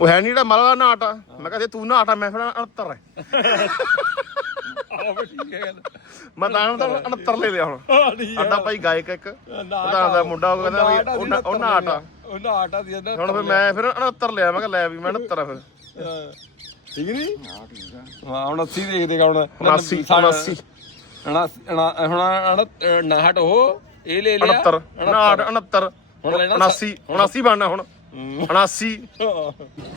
ਉਹ ਹੈ ਨਹੀਂ ਜਿਹੜਾ ਮਲਾ ਨਾ ਆਟਾ ਮੈਂ ਕਿਹਾ ਜੇ ਤੂੰ ਨਾ ਆਟਾ ਮੈਂ ਫਿਰ 69 ਹੈ ਆਹ ਵੀ ਠੀਕ ਹੈ ਗੱਲ। ਮੈਂ ਤਾਂ ਤਾਂ 69 ਲੈ ਲਿਆ ਹੁਣ। ਸਾਡਾ ਭਾਈ ਗਾਇਕ ਇੱਕ ਨਾ ਪ੍ਰਧਾਨ ਦਾ ਮੁੰਡਾ ਉਹ ਕਹਿੰਦਾ ਵੀ ਉਹਨਾਂ ਉਹਨਾਂ ਆਟਾ ਉਹਨਾਂ ਆਟਾ ਦੀ ਨਾ ਹੁਣ ਫਿਰ ਮੈਂ ਫਿਰ 69 ਲਿਆ ਮੈਂ ਕਿਹਾ ਲੈ ਵੀ ਮੈਂ 69 ਆ ਫਿਰ। ਠੀਕ ਨਹੀਂ ਹਾਂ ਠੀਕ ਆ। ਹਾਂ ਹੁਣ 80 ਦੇਖਦੇ ਹੁਣ 79 79 ਹਣਾ ਹੁਣ 59 ਉਹ ਇਹ ਲੈ ਲਿਆ। 69 69 69 ਹੁਣ ਲੈਣਾ 79 79 ਬਣਨਾ ਹੁਣ। 79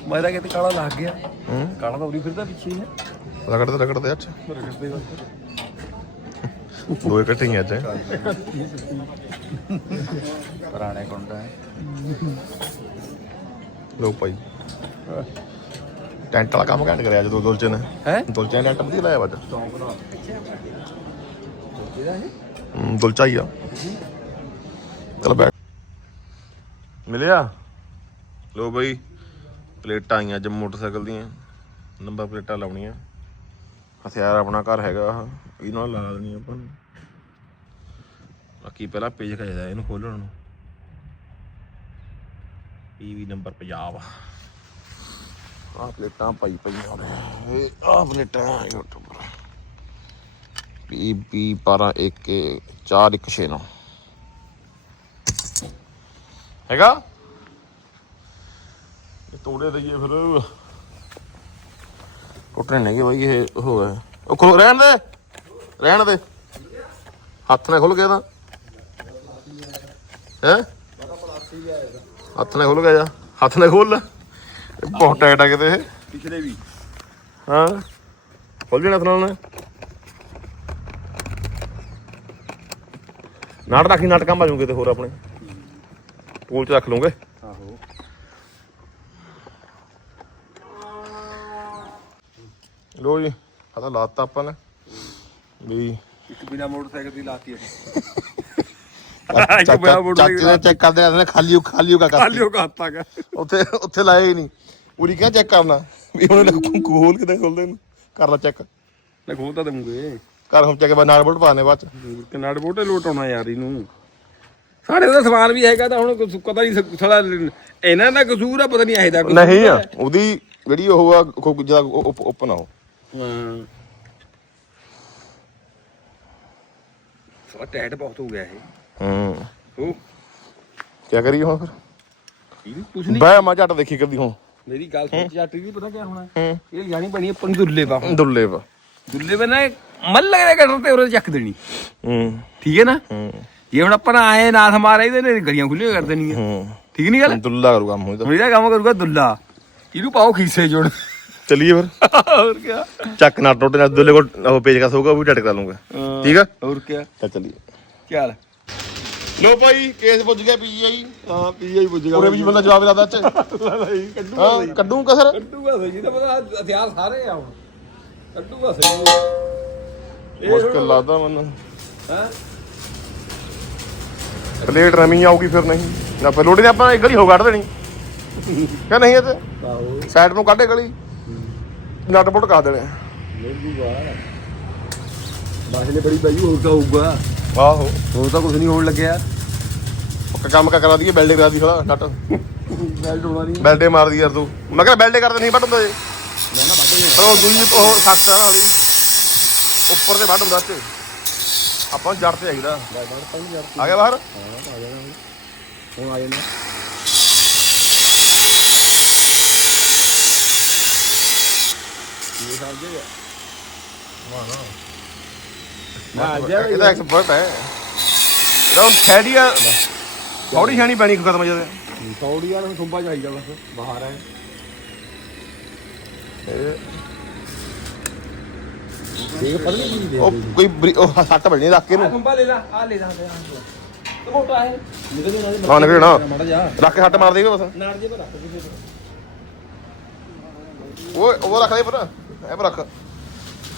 ਮੈਂ ਤਾਂ ਕਿਤੇ ਕਾਲਾ ਲੱਗ ਗਿਆ। ਕਾਲਾ ਤਾਂ ਉਰੀ ਫਿਰਦਾ ਪਿੱਛੇ ਹੀ ਹੈ। ਰਗੜਦੇ ਰਗੜਦੇ ਅੱਜ। ਦੋਏ ਇਕੱਠੇ ਹੀ ਅੱਜ। ਪੁਰਾਣੇ ਕੁੰਡਾ ਲੋ ਭਾਈ। ਟੈਂਟ ਵਾਲਾ ਕੰਮ ਘੱਟ ਕਰਿਆ ਜਦੋਂ ਦੁਲਚੇ ਨੇ ਹੈ? ਦੁਲਚੇ ਨੇ ਟੈਂਟ ਵਧੀਆ ਲਾਇਆ ਵੱਜ ਹੂੰ ਦੁਲਚਾ ਹੀ ਆ। ਚਲ ਬੈਠ ਮਿਲਿਆ? ਲੋ ਬਈ ਪਲੇਟਾਂ ਆਈਆਂ ਅੱਜ ਮੋਟਰਸਾਈਕਲ ਦੀਆਂ ਨੰਬਰ ਪਲੇਟਾਂ ਲਾਉਣੀਆਂ। ਹਥਿਆਰ ਆਪਣਾ ਘਰ ਹੈਗਾ ਆਹ, ਇਹ ਨਾਲ ਲਾ ਦੇਣੀ ਆਪਾਂ ਨੂੰ। ਬਾਕੀ ਪਹਿਲਾਂ ਪੇਜ ਚਾਹੀਦਾ ਇਹਨੂੰ ਖੋਲਣ ਨੂੰ। ਪੀਵੀ ਨੰਬਰ ਪੰਜਾਬ ਆ। ਪਲੇਟਾਂ ਪਾਈ ਪਈਆਂ ਨੇ ਇਹ ਆ ਪਲੇਟਾਂ ਯੂਟਿਊਬਰ ਪੀ 12 1 4 1 6 9 ਹੈਗਾ? ਤੋੜੇ ਦਈਏ ਫਿਰ। ਟੁੱਟਣੇ ਨਹੀਂ ਬਾਈ ਇਹ ਹੋ ਗਿਆ ਉਹ ਖੁੱਲ ਰਹਿਣ ਦੇ। ਰਹਿਣ ਦੇ। ਹੱਥ ਨਾਲ ਖੁੱਲ ਗਿਆ ਤਾਂ ਹੈ? ਹੱਥ ਨਾਲ ਖੁੱਲ ਗਿਆ ਜਾ ਹੱਥ ਨਾਲ ਖੋਲ ਬਹੁਤ ਟਾਈਟ ਆ ਕਿਤੇ ਇਹ। ਪਿਛਲੇ ਵੀ। ਹਾਂ। ਖੁੱਲ ਜਾਣਾ ਨਾਲ ਨਾ ਨਾਟ ਰੱਖੀ ਨਾਟ ਕੰਮ ਆ ਜਾਊਗੇ ਤੇ ਹੋਰ ਆਪਣੇ। ਪੂਲ ਚ ਰੱਖ ਲੂੰਗੇ ਲੋ ਜੀ ਆ ਤਾਂ ਲਾਤਾ ਆਪਾਂ ਨੇ। ਵੀ ਇੱਕ ਬਿਨਾ ਮੋਟਰਸਾਈਕਲ ਦੀ ਲਾਤੀ ਚਾਚਾ ਚਾਚੇ ਨੇ ਚੈੱਕ ਕਰਦੇ ਆ ਖਾਲੀ ਹੋ ਖਾਲੀ ਹੋ ਕਾ ਖਾਲਿਓ ਕਾਤਾ ਗਾ ਉੱਥੇ ਉੱਥੇ ਲਾਇਆ ਹੀ ਨਹੀਂ। ਪੂਰੀ ਕਿਆ ਚੈੱਕ ਕਰਨਾ? ਵੀ ਹੁਣ ਇਹਨੇ ਖੋਲ ਕਿਤੇ ਖੋਲਦੇ ਨੂੰ। ਕਰ ਲਾ ਚੈੱਕ। ਨਾ ਖੋਲ ਤਾਂ ਦੇਵਾਂਗੇ ਕਰ ਹਮ ਚੈੱਕ ਬਾ ਨਾਲ ਬੋਲਟ ਪਾਣੇ ਬਾਅਦ ਚ। ਕਿੰਨਾ ਬੋਟੇ ਲੋਟ ਆਉਣਾ ਯਾਰ ਇਹਨੂੰ। ਸਾਡੇ ਦਾ ਸਮਾਨ ਵੀ ਹੈਗਾ ਤਾਂ ਹੁਣ ਕੁਛ ਪਤਾ ਨਹੀਂ ਸਾਲਾ ਇਹਨਾਂ ਦਾ ਕਸੂਰ ਆ ਪਤਾ ਨਹੀਂ ਇਹਦਾ ਕਸੂਰ ਨਹੀਂ ਆ ਉਹਦੀ ਜਿਹੜੀ ਉਹ ਆ ਖੋ- ਓਪਨ ਆ ਉਹ। ਹਾਂ। ਸਾਲਾ ਟੈਟ ਬਹੁਤ ਹੋ ਗਿਆ ਇਹ। ਹੂੰ। ਉਹ ਕੀ ਕਰੀਏ ਹੁਣ ਫਿਰ? ਇਹ ਕੁਛ ਨਹੀਂ। ਬੈ ਮਾ ਝੱਟ ਦੇਖੀ ਕਰਦੀ ਹੁਣ। ਮੇਰੀ ਗੱਲ ਸੁਣ ਚਾਟੀ ਦੀ ਪਤਾ ਕੀ ਹੋਣਾ? ਹੂੰ। ਇਹ ਜਾਣੀ ਬਣੀ ਆਪਾਂ ਨੂੰ ਦੁੱਲੇ ਪਾ ਦੁੱਲੇ ਵਾ ਦੁੱਲੇ ਬਣਾ ਮੱਲ ਲੱਗਦਾ ਕਟਰ ਤੇ ਉਹਦੇ ਚੱਕ ਦੇਣੀ। ਹੂੰ। ਠੀਕ ਹੈ ਨਾ? ਹੂੰ। ਜੇ ਹੁਣ ਆਪਾਂ ਆਏ ਨਾ ਹਮਾਰਾ ਇਹਦੇ ਨੇ ਗਲੀਆਂ ਖੁੱਲੀਆਂ ਕਰ ਦੇਣੀਆਂ। ਹੂੰ। ਠੀਕ ਨਹੀਂ ਗੱਲ? ਦੁੱਲਾ ਕਰੂਗਾ ਤਾਂ ਮੇਰਾ ਕੰਮ ਕਰੂਗਾ ਦੁੱਲਾ। ਇਹਨੂੰ ਪਾਓ ਖੀਸੇ ਜੋੜ। ਚੱਲੀਏ ਫਿਰ। ਹੋਰ ਕੀ ਚੱਕ ਨਾ ਟੁੱਟ ਜਾ ਦੁੱਲੇ ਕੋਲ ਉਹ ਪੇਜ ਹੋਊਗਾ ਉਹ ਵੀ ਕਰਾ ਲੂੰਗਾ ਠੀਕ ਆ? ਹੋਰ ਕੀ ਚੱਲ ਚੱਲੀਏ। ਕੀ ਹਾਲ ਲੋ ਭਾਈ ਕੇਸ ਪੁੱਜ ਗਿਆ ਪੀਜੀਆਈ ਹਾਂ ਪੀਆ ਹੀ ਪੁੱਜੇਗਾ ਪੂਰੇ ਵੀ ਬੰਦਾ ਜਵਾਬ ਦਿੰਦਾ ਚ। ਕੱਢੂਗਾ ਹਾਂ ਕੱਢੂ ਕਸਰ ਕੱਢੂਗਾ ਸਹੀ ਇਹਦਾ ਪਤਾ ਹਥਿਆਰ ਸਾਰੇ ਆ ਹੁਣ। ਕੱਢੂਗਾ ਸਹੀ। ਮੁਸ਼ਕਿਲ ਲੱਗਦਾ ਮੈਨੂੰ। ਹਾਂ? ਪਲੇਟ ਰਮੀ ਆਊਗੀ ਫਿਰ ਨਹੀਂ। ਨਾ ਫਿਰ ਲੋੜੀ ਨੇ ਆਪਾਂ ਇੱਕ ਗਲੀ ਹੋ ਕੱਢ ਦੇਣੀ। ਕਿਆ ਨਹੀਂ ਇਹ ਤੇ? ਆਹੋ। ਸਾਈਡ ਨੂੰ ਕੱਢੇ ਗਲੀ। ਨਟ ਬੁੱਟ ਕਾ ਦੇਣੇ। ਮਿਲੂਗਾ ਬਾਹਲੇ ਬੜੀ ਬਾਈ ਹੋਰ ਤਾਂ ਹੋਊਗਾ? ਆਹੋ। ਹੋਰ ਤਾਂ ਕੁਝ ਨਹੀਂ ਹੋਣ ਲੱਗਿਆ। ਪੱਕਾ ਕੰਮ ਕਾ ਕਰਾ ਦਈਏ ਬੈਲਡੇ ਕਰਾ ਦੀ ਖੜਾ ਨਟ। ਬੈਲਟ ਹੋਣਾ ਨਹੀਂ ਬੈਲਡੇ ਮਾਰਦੀ ਯਾਰ ਤੂੰ। ਮੈਂ ਕਿਹਾ ਬੈਲਡੇ ਕਰਦੇ ਨਹੀਂ ਵੱਢ ਹੁੰਦਾ ਜੇ। ਮੈਂ ਨਾ ਵੱਢ ਗਿਆ ਉਹ ਦੂਜੀ ਉਹ ਸਖਤ ਆ ਵਾਲੀ। ਉੱਪਰ ਤੇ ਵੱਢ ਹੁੰਦਾ ਤੇ ਆਪਾਂ ਜੜ ਤੇ ਚਾਹੀਦਾ ਆ ਗਿਆ ਬਾਹਰ? ਹੁਣ ਆ ਜਾਣਾ ਇਹ ਸਮਝੇ ਨਾ ਜਾ ਇਹਦਾ ਐਕਸਪਰਟ ਹੈ। ਇਹਦਾ ਹੁਣ ਖੈੜੀਆ ਥੋੜੀ ਛਾਣੀ ਪੈਣੀ ਖਤਮ ਜਦੇ। ਸੌੜੀ ਵਾਲਾ ਨੂੰ ਖੁੰਬਾ ਚਾਹੀਦਾ ਬਸ ਬਾਹਰ ਹੈ ਇਹ ਪਤਾ ਨਹੀਂ ਕੀ ਦੇ ਉਹ ਕੋਈ ਬਰੀ- ਉਹ ਸੱਟ ਬਣੀ ਰੱਖ ਨੂੰ। ਖੁੰਬਾ ਲੈ ਲਾ ਆ ਲੈ ਜਾ ਤੇ ਮੋਟਾ ਹੈ ਨਿਕਲ ਜਾਣਾ ਹਾਂ ਨਿਕਲ ਜਾਣਾ। ਮਾੜਾ ਜਾ ਰੱਖ ਕੇ ਸੱਟ ਮਾਰ ਦੇਗਾ ਬਸ ਨਾੜ ਜੇ ਪਰ ਰੱਖ ਕਿਸੇ ਉਹ ਉਹ ਰੱਖ ਲੈ ਪਰ ਇਹ ਪਰ ਰੱਖ।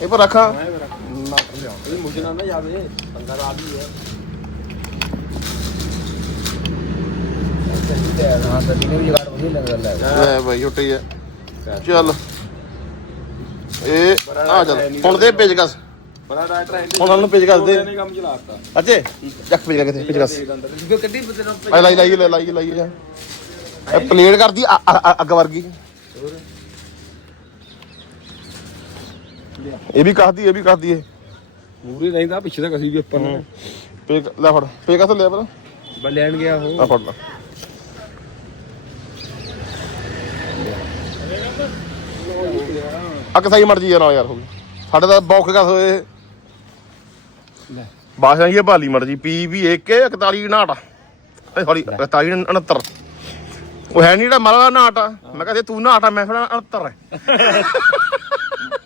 ਇਹ ਪਰ ਰੱਖ। ਲਿਆ ਇਹ ਮੁਝੇ ਨਾ ਨਾ ਜਾਵੇ ਪੰਗਾ ਦਾ ਵੀ ਹੈ ਚੱਲੀ ਤੇ ਹਾਂ ਤਾਂ ਦਿਨੇ ਵੀ ਜਗਾੜ ਵਧੀਆ ਲੱਗਦਾ ਲੈ। ਲੈ ਬਾਈ ਉੱਟੀ ਹੈ ਚੱਲ। ਇਹ ਆ ਚੱਲ। ਹੁਣ ਦੇ ਪੇਜ ਕਸ। ਬੜਾ ਰਾਈਟਰ ਹੈ ਹੁਣ ਸਾਨੂੰ ਪੇਜ ਕਸ ਦੇ। ਨੇ ਕੰਮ ਚਲਾਤਾ। ਅੱਜੇ ਚੱਕ ਪੇਜ ਕਰ ਕਿਤੇ ਪੇਜ ਕਸ। ਜਿੱਦੋਂ ਕੱਢੀ ਬਤੇ ਨਾ ਲਾਈ ਲਾਈ ਲਾਈ ਲਾਈ ਜਾ ਇਹ ਪਲੇਟ ਕਰਦੀ ਅੱਗ ਵਰਗੀ। ਇਹ ਵੀ ਕੱਸਦੀ ਇਹ ਵੀ ਕੱਸਦੀ ਇਹ ਮੂਰੇ ਨਹੀਂ ਤਾਂ ਪਿੱਛੇ ਤਾਂ ਕਸੀ ਵੀ ਉੱਪਰ ਨੂੰ। ਪੇ ਲੈ ਫੜ ਪੇ ਕਸ ਲਿਆ ਪਤਾ ਬਾ ਲੈਣ ਗਿਆ ਉਹ। ਆ ਫੜ ਲੈ। ਆ ਕਸਾਈ ਮਰਜ਼ੀ ਯਾਰ ਯਾਰ ਹੋ ਗਈ। ਸਾਡੇ ਤਾਂ ਬੌਖ ਕਸ ਹੋਏ ਲੈ। ਬਾਸ਼ਾ ਇਹ ਭਾਲੀ ਮਰਜ਼ੀ ਪੀ ਵੀ 1 41 ਨਾਟ ਸੌਰੀ 41 69 ਉਹ ਹੈ ਨਹੀਂ ਜਿਹੜਾ ਮਰਦਾ ਨਾਟ। ਮੈਂ ਕਹਿੰਦਾ ਤੂੰ ਨਾਟ ਆ ਮੈਂ ਫਿਰ 69 ਹੈ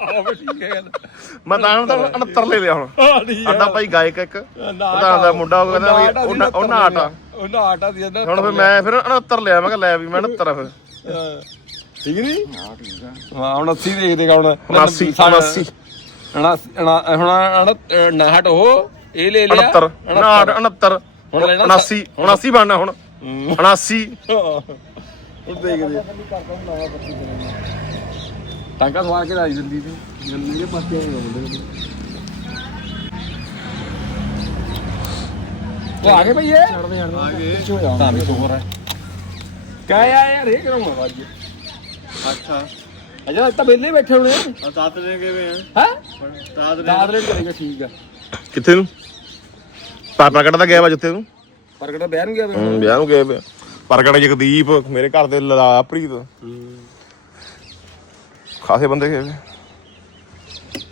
ਆਹ ਵੀ ਠੀਕ ਹੈ ਗੱਲ ਮੈਂ ਤਾਂ ਤਾਂ 69 ਲੈ ਲਿਆ ਹੁਣ। ਹਾਂ ਠੀਕ ਸਾਡਾ ਭਾਈ ਗਾਇਕ ਇੱਕ। ਪ੍ਰਧਾਨ ਦਾ ਮੁੰਡਾ ਉਹ ਕਹਿੰਦਾ ਵੀ ਉਹ- ਉਹ ਨਾਟ ਆ ਉਹ ਨਾਟ ਆ ਦੀ ਜਾਂਦਾ ਹੁਣ ਫਿਰ ਮੈਂ ਫਿਰ 69 ਲਿਆ ਮੈਂ ਕਿਹਾ ਲੈ ਵੀ ਮੈਂ 69 ਆ ਫਿਰ। ਠੀਕ ਨਹੀਂ ਹਾਂ ਠੀਕ ਆ। ਹਾਂ ਹੁਣ 80 ਦੇਖਦੇ ਹੁਣ 79 79 ਹੁਣ 59 ਉਹ ਇਹ ਲੈ ਲਿਆ। 69 ਨਾਟ 69 ਹੁਣ ਲੈਣਾ 79 79 ਬਣਨਾ ਹੁਣ। 79 ਹੁਣ ਦੇਖਦੇ ਟਾਂਕਾ ਸਵਾਰ ਕੇ ਰਾਜ ਦਿੰਦੀ ਸੀ ਜੰਮੀ ਦੇ ਪਾਸੇ ਹੋ ਮੁੰਡੇ ਉਹ ਆ ਗਏ ਭਈ ਇਹ? ਚੜਦੇ ਚੜਦੇ ਆ ਗਏ। ਤਾਂ ਵੀ ਸ਼ੁਕਰ ਹੈ। ਕਾਹ ਆ ਯਾਰ ਇਹ ਕਿਉਂ ਆ ਅੱਜ ਅੱਛਾ ਅਜਾ ਤਾਂ ਬੇਲੇ ਬੈਠੇ ਹੋਣੇ ਆ। ਦਾਤ ਦੇ ਕਿਵੇਂ ਆ? ਹੈ? ਦਾਤ ਦੇ ਦਾਦਰੇ ਕਰੇਗਾ ਠੀਕ ਆ। ਕਿੱਥੇ ਨੂੰ? ਪਾਪਾ ਕਿਹੜਾ ਤਾਂ ਗਿਆ ਵਾ ਜਿੱਥੇ ਨੂੰ? ਪ੍ਰਗਟ ਨੂੰ ਗਿਆ ਵੇ। ਹਮ, ਵਿਆਹ ਨੂੰ ਗਏ ਵੇ। ਪ੍ਰਗਟ ਜਗਦੀਪ ਮੇਰੇ ਘਰ ਦੇ ਲਲਾ ਪ੍ਰੀਤ। ਖਾਸੇ ਬੰਦੇ ਗਏ ਵੇ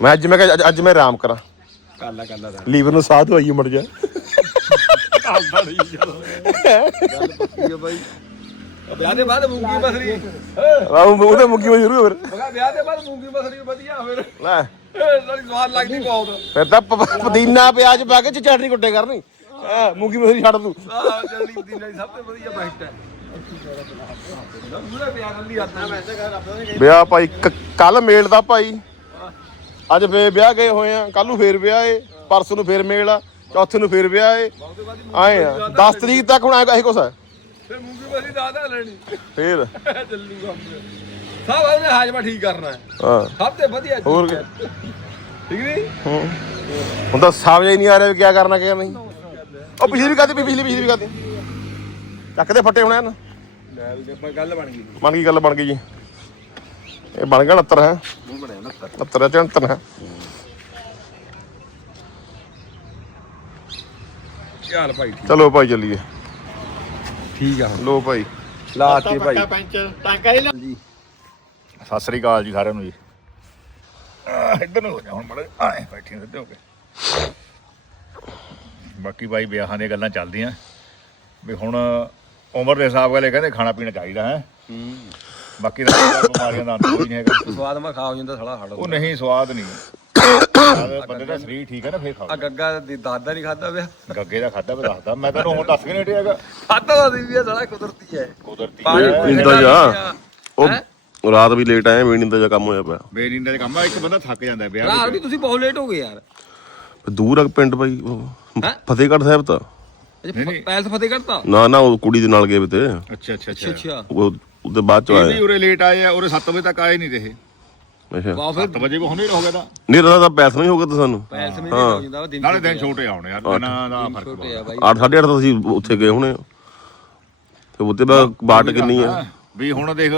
ਮੈਂ ਅੱਜ ਮੈਂ ਕਿਹਾ ਅੱਜ- ਅੱਜ ਮੈਂ ਆਰਾਮ ਕਰਾਂ। ਕੱਲਾ ਕੱਲਾ ਦਾ ਲੀਵਰ ਨੂੰ ਸਾਹ ਦਵਾਈ ਮੜ ਜਾ। ਕੱਲਾ ਨਹੀਂ ਗੱਲ ਪੱਕੀ ਆ ਬਾਈ। ਵਿਆਹ ਦੇ ਬਾਅਦ ਮੂੰਗੀ ਮਸਰੀ। ਆਹ ਉਹਦੇ ਮੁੱਕੀ ਹੋ ਸ਼ੁਰੂ ਫਿਰ ਮਗਾ ਵਿਆਹ ਦੇ ਬਾਅਦ ਮੂੰਗੀ ਮਸਰੀ ਵਧੀਆ ਫਿਰ। ਲੈ। ਨਾਲੀ ਸਵਾਦ ਲੱਗਦੀ ਬਹੁਤ। ਫਿਰ ਤਾਂ ਪ- ਪੁਦੀਨਾ ਪਿਆਜ਼ ਪਾ ਕੇ ਚ ਚਟਨੀ ਕੁੱਟੇ ਕਰਨੀ। ਹਾਂ ਮੂੰਗੀ ਮਸਰੀ ਛੱਡ ਤੂੰ। ਆਹ ਜਲਦੀ ਦੀ ਨਾਲੀ ਸਭ ਤੋਂ ਵਧੀਆ ਬੈਸਟ ਹੈ। ਵਿਆਹ ਭਾਈ ਕੱਲ ਮੇਲ ਦਾ ਭਾਈ। ਅੱਜ ਫੇਰ ਵਿਆਹ ਗਏ ਹੋਏ ਆ ਕੱਲ ਨੂੰ ਫੇਰ ਵਿਆਹ ਏ ਪਰਸੋਂ ਨੂੰ ਫੇਰ ਮੇਲ ਆ ਚੌਥੇ ਨੂੰ ਫੇਰ ਵਿਆਹ ਏ। ਆਏ ਆ 10 ਤਰੀਕ ਤੱਕ ਹੁਣ ਇਹੀ ਕੁਛ? ਹੈ ਫਿਰ ਮੂੰਗੀ ਮਸਰੀ ਦਾਦਾ ਲੈਣੀ। ਫੇਰ? ਚੱਲੂਗਾ ਸਭ ਉਹਨੇ ਹਾਜਮਾ ਠੀਕ ਕਰਨਾ ਹੈ। ਹਾਂ। ਸਭ ਤੋਂ ਵਧੀਆ ਹੋਰ। ਠੀਕ ਨਹੀਂ? ਹੂੰ। ਹੁਣ ਤਾਂ ਸਮਝ ਹੀ ਨਹੀਂ ਆ ਰਿਹਾ ਵੀ ਕੀ ਕਰਨਾ ਕੀ ਨਹੀਂ। ਉਹ ਪਿਛਲੀ ਵੀ ਕਰਦੀ ਪਿਛਲੀ ਪਿਛਲੀ ਵੀ ਕਰਦੀ ਚੱਕਦੇ ਫੱਟੇ ਹੋਣੇ ਲੈ ਵੀ ਆਪਾਂ ਗੱਲ ਬਣ ਗਈ ਬਣ ਗਈ ਗੱਲ ਬਣ ਗਈ ਜੀ। ਇਹ ਬਣ ਗਿਆ 69 ਹੈ? ਬਣਿਆ ਨਾ 69 74 ਹੈ। ਚੱਲ ਭਾਈ ਚਲੋ ਭਾਈ ਚੱਲੀਏ। ਠੀਕ ਆ ਲੋ ਭਾਈ। ਲਾ ਕੇ ਭਾਈ। ਟਾਂਕਾ ਹੀ ਲਾ ਸਤਿ ਸ੍ਰੀ ਅਕਾਲ ਜੀ ਸਾਰਿਆਂ ਨੂੰ ਜੀ। ਇੱਧਰ ਨੂੰ ਹੋ ਜਾ ਹੁਣ ਮੜੇ ਆਏ ਬੈਠੇ ਸਿੱਧੇ ਹੋ ਕੇ। ਬਾਕੀ ਬਾਈ ਵਿਆਹਾਂ ਦੀਆਂ ਗੱਲਾਂ ਚੱਲਦੀਆਂ। ਵੀ ਹੁਣ ਉਮਰ ਦੇ ਹਿਸਾਬ ਨਾਲ ਇਹ ਕਹਿੰਦੇ ਖਾਣਾ ਪੀਣਾ ਚਾਹੀਦਾ ਹੈ। ਬਾਕੀ ਤਾਂ ਬਿਮਾਰੀਆਂ ਦਾ ਅੰਤ ਕੋਈ ਨਹੀਂ ਹੈਗਾ। ਸਵਾਦ ਮਾ ਖਾ ਹੋ ਜਾਂਦਾ ਸਾਲਾ ਹੜ ਉਹ ਨਹੀਂ ਸਵਾਦ ਨਹੀਂ। ਬੰਦੇ ਦਾ ਸਰੀਰ ਠੀਕ ਹੈ ਨਾ ਫੇਰ ਆ ਖਾਓ ਗੱਗਾ ਦੀ ਦਾਦਾ ਨਹੀਂ ਖਾਦਾ ਵਿਆ ਗੱਗੇ ਦਾ ਖਾਦਾ ਮੈਂ ਦੱਸਦਾ। ਮੈਂ ਤੈਨੂੰ ਹੁਣ ਦੱਸ ਕੇ ਨਹੀਂ ਹਟਿਆਗਾ ਖਾਦਾ ਦਾ ਦੀ ਵੀ ਆ ਸਾਲਾ ਕੁਦਰਤੀ ਹੈ। ਕੁਦਰਤੀ ਪਾਣੀ ਹੈ। ਪੂਣੀ ਇੰਦਾ ਜਾ। ਉਹ ਰਾਤ ਵੀ ਲੇਟ ਆਏ ਮੀਟਿੰਗ ਦਾ ਜਾ ਕੰਮ ਹੋਇਆ ਪਿਆ। ਬੇਨੀਂਦਾ ਦੇ ਕੰਮ ਆ ਇੱਕ ਬੰਦਾ ਥੱਕ ਜਾਂਦਾ ਵਿਆਹ ਰਾਤ ਵਿੱਚ ਵੀ ਤੁਸੀਂ ਬਹੁਤ ਲੇਟ ਹੋ ਗਏ ਯਾਰ। ਦੂਰ ਆ ਪਿੰਡ ਭਾਈ ਉਹ ਹੈਂ? ਫਤਿਹਗੜ੍ਹ ਸਾਹਿਬ ਤਾਂ। ਅਜੇ ਪੈਲਸ ਫਤਿਹ ਕਰਤਾ ਨਾ ਨਾ ਉਹ ਕੁੜੀ ਦੇ ਨਾਲ ਗਏ ਵੇ ਤੇ। ਅੱਛਾ ਅੱਛਾ ਅੱਛਾ। ਅੱਛਾ ਅੱਛਾ। ਉਹ ਉਹਦੇ ਬਾਅਦ ਚ ਇਹ ਵੀ ਉਰੇ ਲੇਟ ਆਏ ਆ ਉਰੇ 7 ਵਜੇ ਤੱਕ ਆਏ ਨਹੀਂ ਰਹੇ। ਅੱਛਾ। ਵਾਹ ਫਿਰ 7 ਵਜੇ ਹੁਣ ਹੀ ਗਿਆ ਤਾਂ। ਨਹੀਂ ਰਹਾ ਤਾਂ ਪੈਸਾ ਨਹੀਂ ਹੋਗਾ ਤਾਂ ਸਾਨੂੰ। ਪੈਲਸ ਮੇਂ ਹੋ। ਜਾਂਦਾ ਵਾ ਦਿਨ ਨਾਲੇ ਦਿਨ ਛੋਟੇ ਆਉਣੇ ਯਾਰ ਦਿਨਾਂ ਦਾ ਫ਼ਰਕ ਛੋਟੇ ਆ ਬਾਈ। 8 8:30 ਤਾਂ ਅਸੀਂ ਉੱਥੇ ਗਏ ਹੋਣੇ ਤੇ ਉੱਤੇ ਬਾਅਦ ਬਾਟ ਕਿੰਨੀ ਆ? ਵੀ ਹੁਣ ਦੇਖ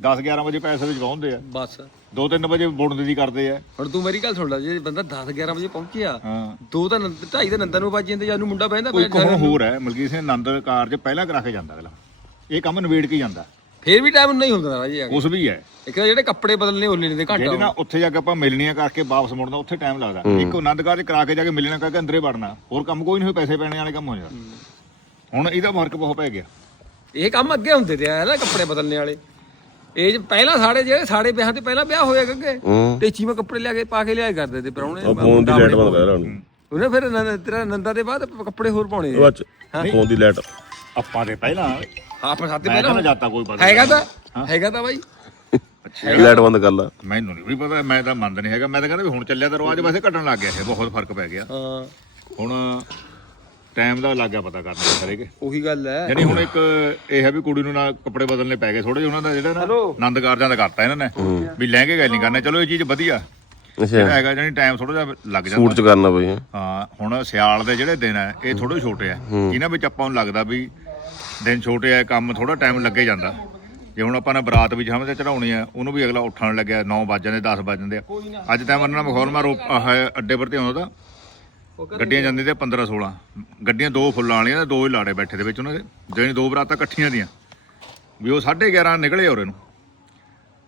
10 11 ਵਜੇ ਪੈਸੇ ਵਿੱਚ ਪਹੁੰਚਦੇ ਆ। ਬਸ। 2-3 ਵਜੇ ਬੁਣਨ ਦੀ ਕਰਦੇ ਆ। ਹੁਣ ਤੂੰ ਮੇਰੀ ਗੱਲ ਸੁਣ ਲੈ ਜੇ ਬੰਦਾ 10 11 ਵਜੇ ਪਹੁੰਚਿਆ ਹਾਂ। ਦੋ ਤਾਂ ਨੰਦ- ਢਾਈ ਤਾਂ ਨੰਦਾਂ ਨੂੰ ਵੱਜ ਜਾਂਦੇ ਜਾਂ ਨੂੰ ਮੁੰਡਾ ਬਹਿੰਦਾ ਕੋਈ ਇੱਕ ਹੁਣ ਹੋਰ ਹੈ ਮਲਕੀਤ ਸਿੰਘ ਆਨੰਦ ਕਾਰਜ ਪਹਿਲਾਂ ਕਰਾ ਕੇ ਜਾਂਦਾ ਅਗਲਾ। ਇਹ ਕੰਮ ਨਵੇੜ ਕੇ ਜਾਂਦਾ। ਫੇਰ ਵੀ ਟਾਈਮ ਨਹੀਂ ਹੁੰਦਾ ਰਾਜੀ ਉਸ ਵੀ ਹੈ। ਇੱਕ ਤਾਂ ਜਿਹੜੇ ਕੱਪੜੇ ਬਦਲਨੇ ਉਹਨੇ ਨੇ ਘੱਟ ਜਿਹੜੇ ਨਾ ਉੱਥੇ ਜਾ ਕੇ ਆਪਾਂ ਮਿਲਣੀਆਂ ਕਰਕੇ ਵਾਪਸ ਮੁੜਨਾ ਉੱਥੇ ਟਾਈਮ ਲੱਗਦਾ। ਇੱਕ ਆਨੰਦ ਕਾਰਜ ਕਰਾ ਕੇ ਜਾ ਕੇ ਮਿਲਣਾ ਕਰਕੇ ਅੰਦਰੇ ਵੜਨਾ। ਹੋਰ ਕੰਮ ਕੋਈ ਨਹੀਂ ਹੋਏ ਪੈਸੇ ਪੈਣੇ ਵਾਲੇ ਕੰਮ ਹੋ ਜਾਂਦਾ ਹੁਣ ਇਹਦਾ ਫ਼ਰਕ ਬਹੁਤ ਪੈ ਗਿਆ। ਇਹ ਕੰਮ ਅੱਗੇ ਹੁੰਦੇ ਤੇ ਆ ਨਾ ਕੱਪੜੇ ਬਦਲਨੇ ਵਾਲੇ। ਇਹ ਪਹਿਲਾਂ ਸਾਡੇ ਜਿਹੜੇ ਸਾਡੇ ਵਿਆਹਾਂ ਤੇ ਪਹਿਲਾਂ ਵਿਆਹ ਹੋਇਆ ਗੱਗੇ ਹੂੰ। ਟੇਚੀ ਮੈਂ ਕੱਪੜੇ ਲਿਆ ਕੇ ਪਾ ਕੇ ਲਿਆਇਆ ਕਰਦੇ ਤੇ ਪਰੌਣੇ ਉਹ ਫੋਨ ਦੀ ਲਾਈਟ ਬੰਦ ਕਰ ਰਿਹਾ ਉਹਨੂੰ ਉਹਨੇ ਫਿਰ ਨੰਦ- ਤੇਰਾ ਨੰਦਾ ਦੇ ਬਾਅਦ ਕੱਪੜੇ ਹੋਰ ਪਾਉਣੇ ਉਹ ਅੱਜ ਫੋਨ ਦੀ ਲਾਈਟ ਆਪਾਂ ਦੇ ਪਹਿਲਾਂ ਆਪਾਂ ਸਾਥੇ ਮੈਂ ਪਹਿਲਾਂ। ਤਾਂ ਜਾਤਾ ਕੋਈ ਪਤਾ? ਹੈਗਾ ਤਾਂ ਹੈਗਾ ਤਾਂ ਬਾਈ। ਲਾਈਟ ਬੰਦ ਕਰ ਲਾ। ਮੈਨੂੰ ਨਹੀਂ ਵੀ ਪਤਾ ਮੈਂ ਤਾਂ ਮੰਨਦ ਨਹੀਂ ਹੈਗਾ। ਮੈਂ ਤਾਂ ਕਹਿੰਦਾ ਵੀ ਹੁਣ ਚੱਲਿਆ ਤਾਂ ਰਵਾਜ ਵੈਸੇ ਘਟਣ ਲੱਗ ਗਿਆ ਇਹ ਬਹੁਤ ਫ਼ਰਕ ਪੈ ਗਿਆ। ਹਾਂ। ਹੁਣ ਟਾਈਮ ਦਾ ਲੱਗ ਪਤਾ ਕਰਨਾ ਕਰੇਗੇ ਉਹੀ ਗੱਲ ਹੈ। ਯਾਨੀ ਹੁਣ ਇੱਕ ਇਹ ਹੈ ਵੀ ਕੁੜੀ ਨੂੰ ਨਾ ਕੱਪੜੇ ਬਦਲਨੇ ਪੈ ਗਏ ਥੋੜੇ ਜਿਹਾ ਉਹਨਾਂ ਦਾ ਜਿਹੜਾ ਨਾ? ਆਨੰਦ ਕਾਰਜਾਂ ਦਾ ਕਰਤਾ ਇਹਨਾਂ ਨੇ। ਵੀ ਲਹਿੰਗੇ ਗੱਲ ਨਹੀਂ ਕਰਨੇ ਚਲੋ ਇਹ ਚੀਜ਼ ਵਧੀਆ। ਅੱਛਾ। ਜਿਹੜਾ ਹੈਗਾ ਜਾਨੀ ਟਾਈਮ ਥੋੜਾ ਜਿਹਾ ਲੱਗ ਸੂਟ ਜਾਂਦਾ ਚ ਕਰਨਾ ਬਈ। ਹਾਂ ਹੁਣ ਸਿਆਲ ਦੇ ਜਿਹੜੇ ਦਿਨ ਹੈ ਇਹ ਥੋੜੇ ਛੋਟੇ ਆ। ਇਹਨਾਂ ਵਿੱਚ ਆਪਾਂ ਨੂੰ ਲੱਗਦਾ ਵੀ ਦਿਨ ਛੋਟੇ ਆ ਕੰਮ ਥੋੜਾ ਟਾਈਮ ਲੱਗੇ ਜਾਂਦਾ। ਜੇ ਹੁਣ ਆਪਾਂ ਨੇ ਬਰਾਤ ਵੀ ਸ਼ਾਮ ਤੇ ਚੜਾਉਣੀ ਆ ਉਹਨੂੰ ਵੀ ਅਗਲਾ ਉੱਠਣ ਲੱਗਿਆ 9 ਵਜ ਜਾਂਦੇ 10 ਵਜ ਜਾਂਦੇ ਆ। ਅੱਜ ਤਾਂ ਮੰਨਣਾ ਮਖੌਲ ਮੈਂ ਅੱਡੇ ਪਰ ਤੇ ਆਉਂਦਾ ਤਾਂ ਗੱਡੀਆਂ ਜਾਂਦੀਆਂ ਤੇ 15 16 ਗੱਡੀਆਂ ਦੋ ਫੁੱਲਾਂ ਵਾਲੀਆਂ ਤੇ ਦੋ ਹੀ ਲਾੜੇ ਬੈਠੇ ਦੇ ਵਿੱਚ ਉਹਨਾਂ ਦੇ। ਜਿਹੜੀ ਦੋ ਬਰਾਤਾਂ ਇਕੱਠੀਆਂ ਦੀਆਂ। ਵੀ ਉਹ 11:30 ਨਿਕਲੇ ਔਰੇ ਨੂੰ।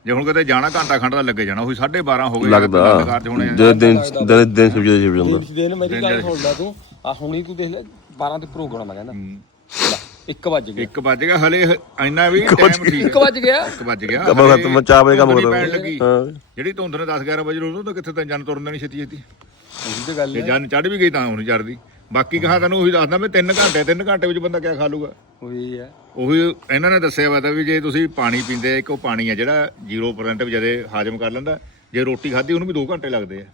ਜੇ ਹੁਣ ਕਿਤੇ ਜਾਣਾ ਘੰਟਾ ਖੰਡ ਦਾ ਲੱਗੇ ਜਾਣਾ। ਉਹੀ 12:30 ਹੋ ਗਏ ਲੱਗਦਾ। ਦਿਨ ਦਿਨ ਦਿਨ ਦਿਨ ਸਬਜੀ ਦੇ ਜਾਂਦਾ ਦਿਨ ਮੇਰੀ ਗੱਲ ਸੁਣਦਾ ਤੂੰ। ਆ ਹੁਣੀ ਤੂੰ ਦੇਖ ਲੈ 12 ਤੇ ਪ੍ਰੋਗਰਾਮ ਆ ਕਹਿੰਦਾ। ਹੂੰ। 1 ਵਜ ਗਿਆ। ਇੱਕ ਵੱਜ ਗਿਆ। ਹਲੇ ਇੰਨਾ ਵੀ ਟਾਈਮ ਠੀਕ 1 ਵਜ ਗਿਆ। ਇੱਕ ਵੱਜ ਗਿਆ। ਕੰਮ ਖਤਮ ਚਾਹ ਵਜੇ ਕੰਮ ਖਤਮ। ਜਿਹੜੀ ਧੁੰਦ ਨੇ 10 11 ਵਜੇ ਰੋਜ਼ ਤਾਂ ਕਿੱਥੇ ਤਾਂ ਜਨ ਤੁਰਨ ਨਹੀਂ ਛੇਤੀ ਛੇਤੀ ਉਹੀ ਤੇ ਗੱਲ ਜੇ ਹੈ। ਜਨ ਚੜ ਵੀ ਗਈ ਤਾਂ ਹੁਣ ਚੜਦੀ ਬਾਕੀ ਕਹਾ ਤੈਨੂੰ ਉਹੀ ਦੱਸਦਾ ਮੈਂ 3 ਘੰਟੇ 3 ਘੰਟੇ ਵਿੱਚ ਬੰਦਾ ਕਿਆ ਖਾ ਲੂਗਾ? ਉਹੀ ਹੈ। ਉਹੀ ਇਹਨਾਂ ਨੇ ਦੱਸਿਆ ਵਾ ਤਾਂ ਵੀ ਜੇ ਤੁਸੀਂ ਪਾਣੀ ਪੀਂਦੇ ਇੱਕ ਉਹ ਪਾਣੀ ਆ ਜਿਹੜਾ 0% ਵੀ ਜਦੇ ਹਾਜ਼ਮ ਕਰ ਲੈਂਦਾ ਜੇ ਰੋਟੀ ਖਾਧੀ ਉਹਨੂੰ ਵੀ 2 ਘੰਟੇ ਲੱਗਦੇ ਆ।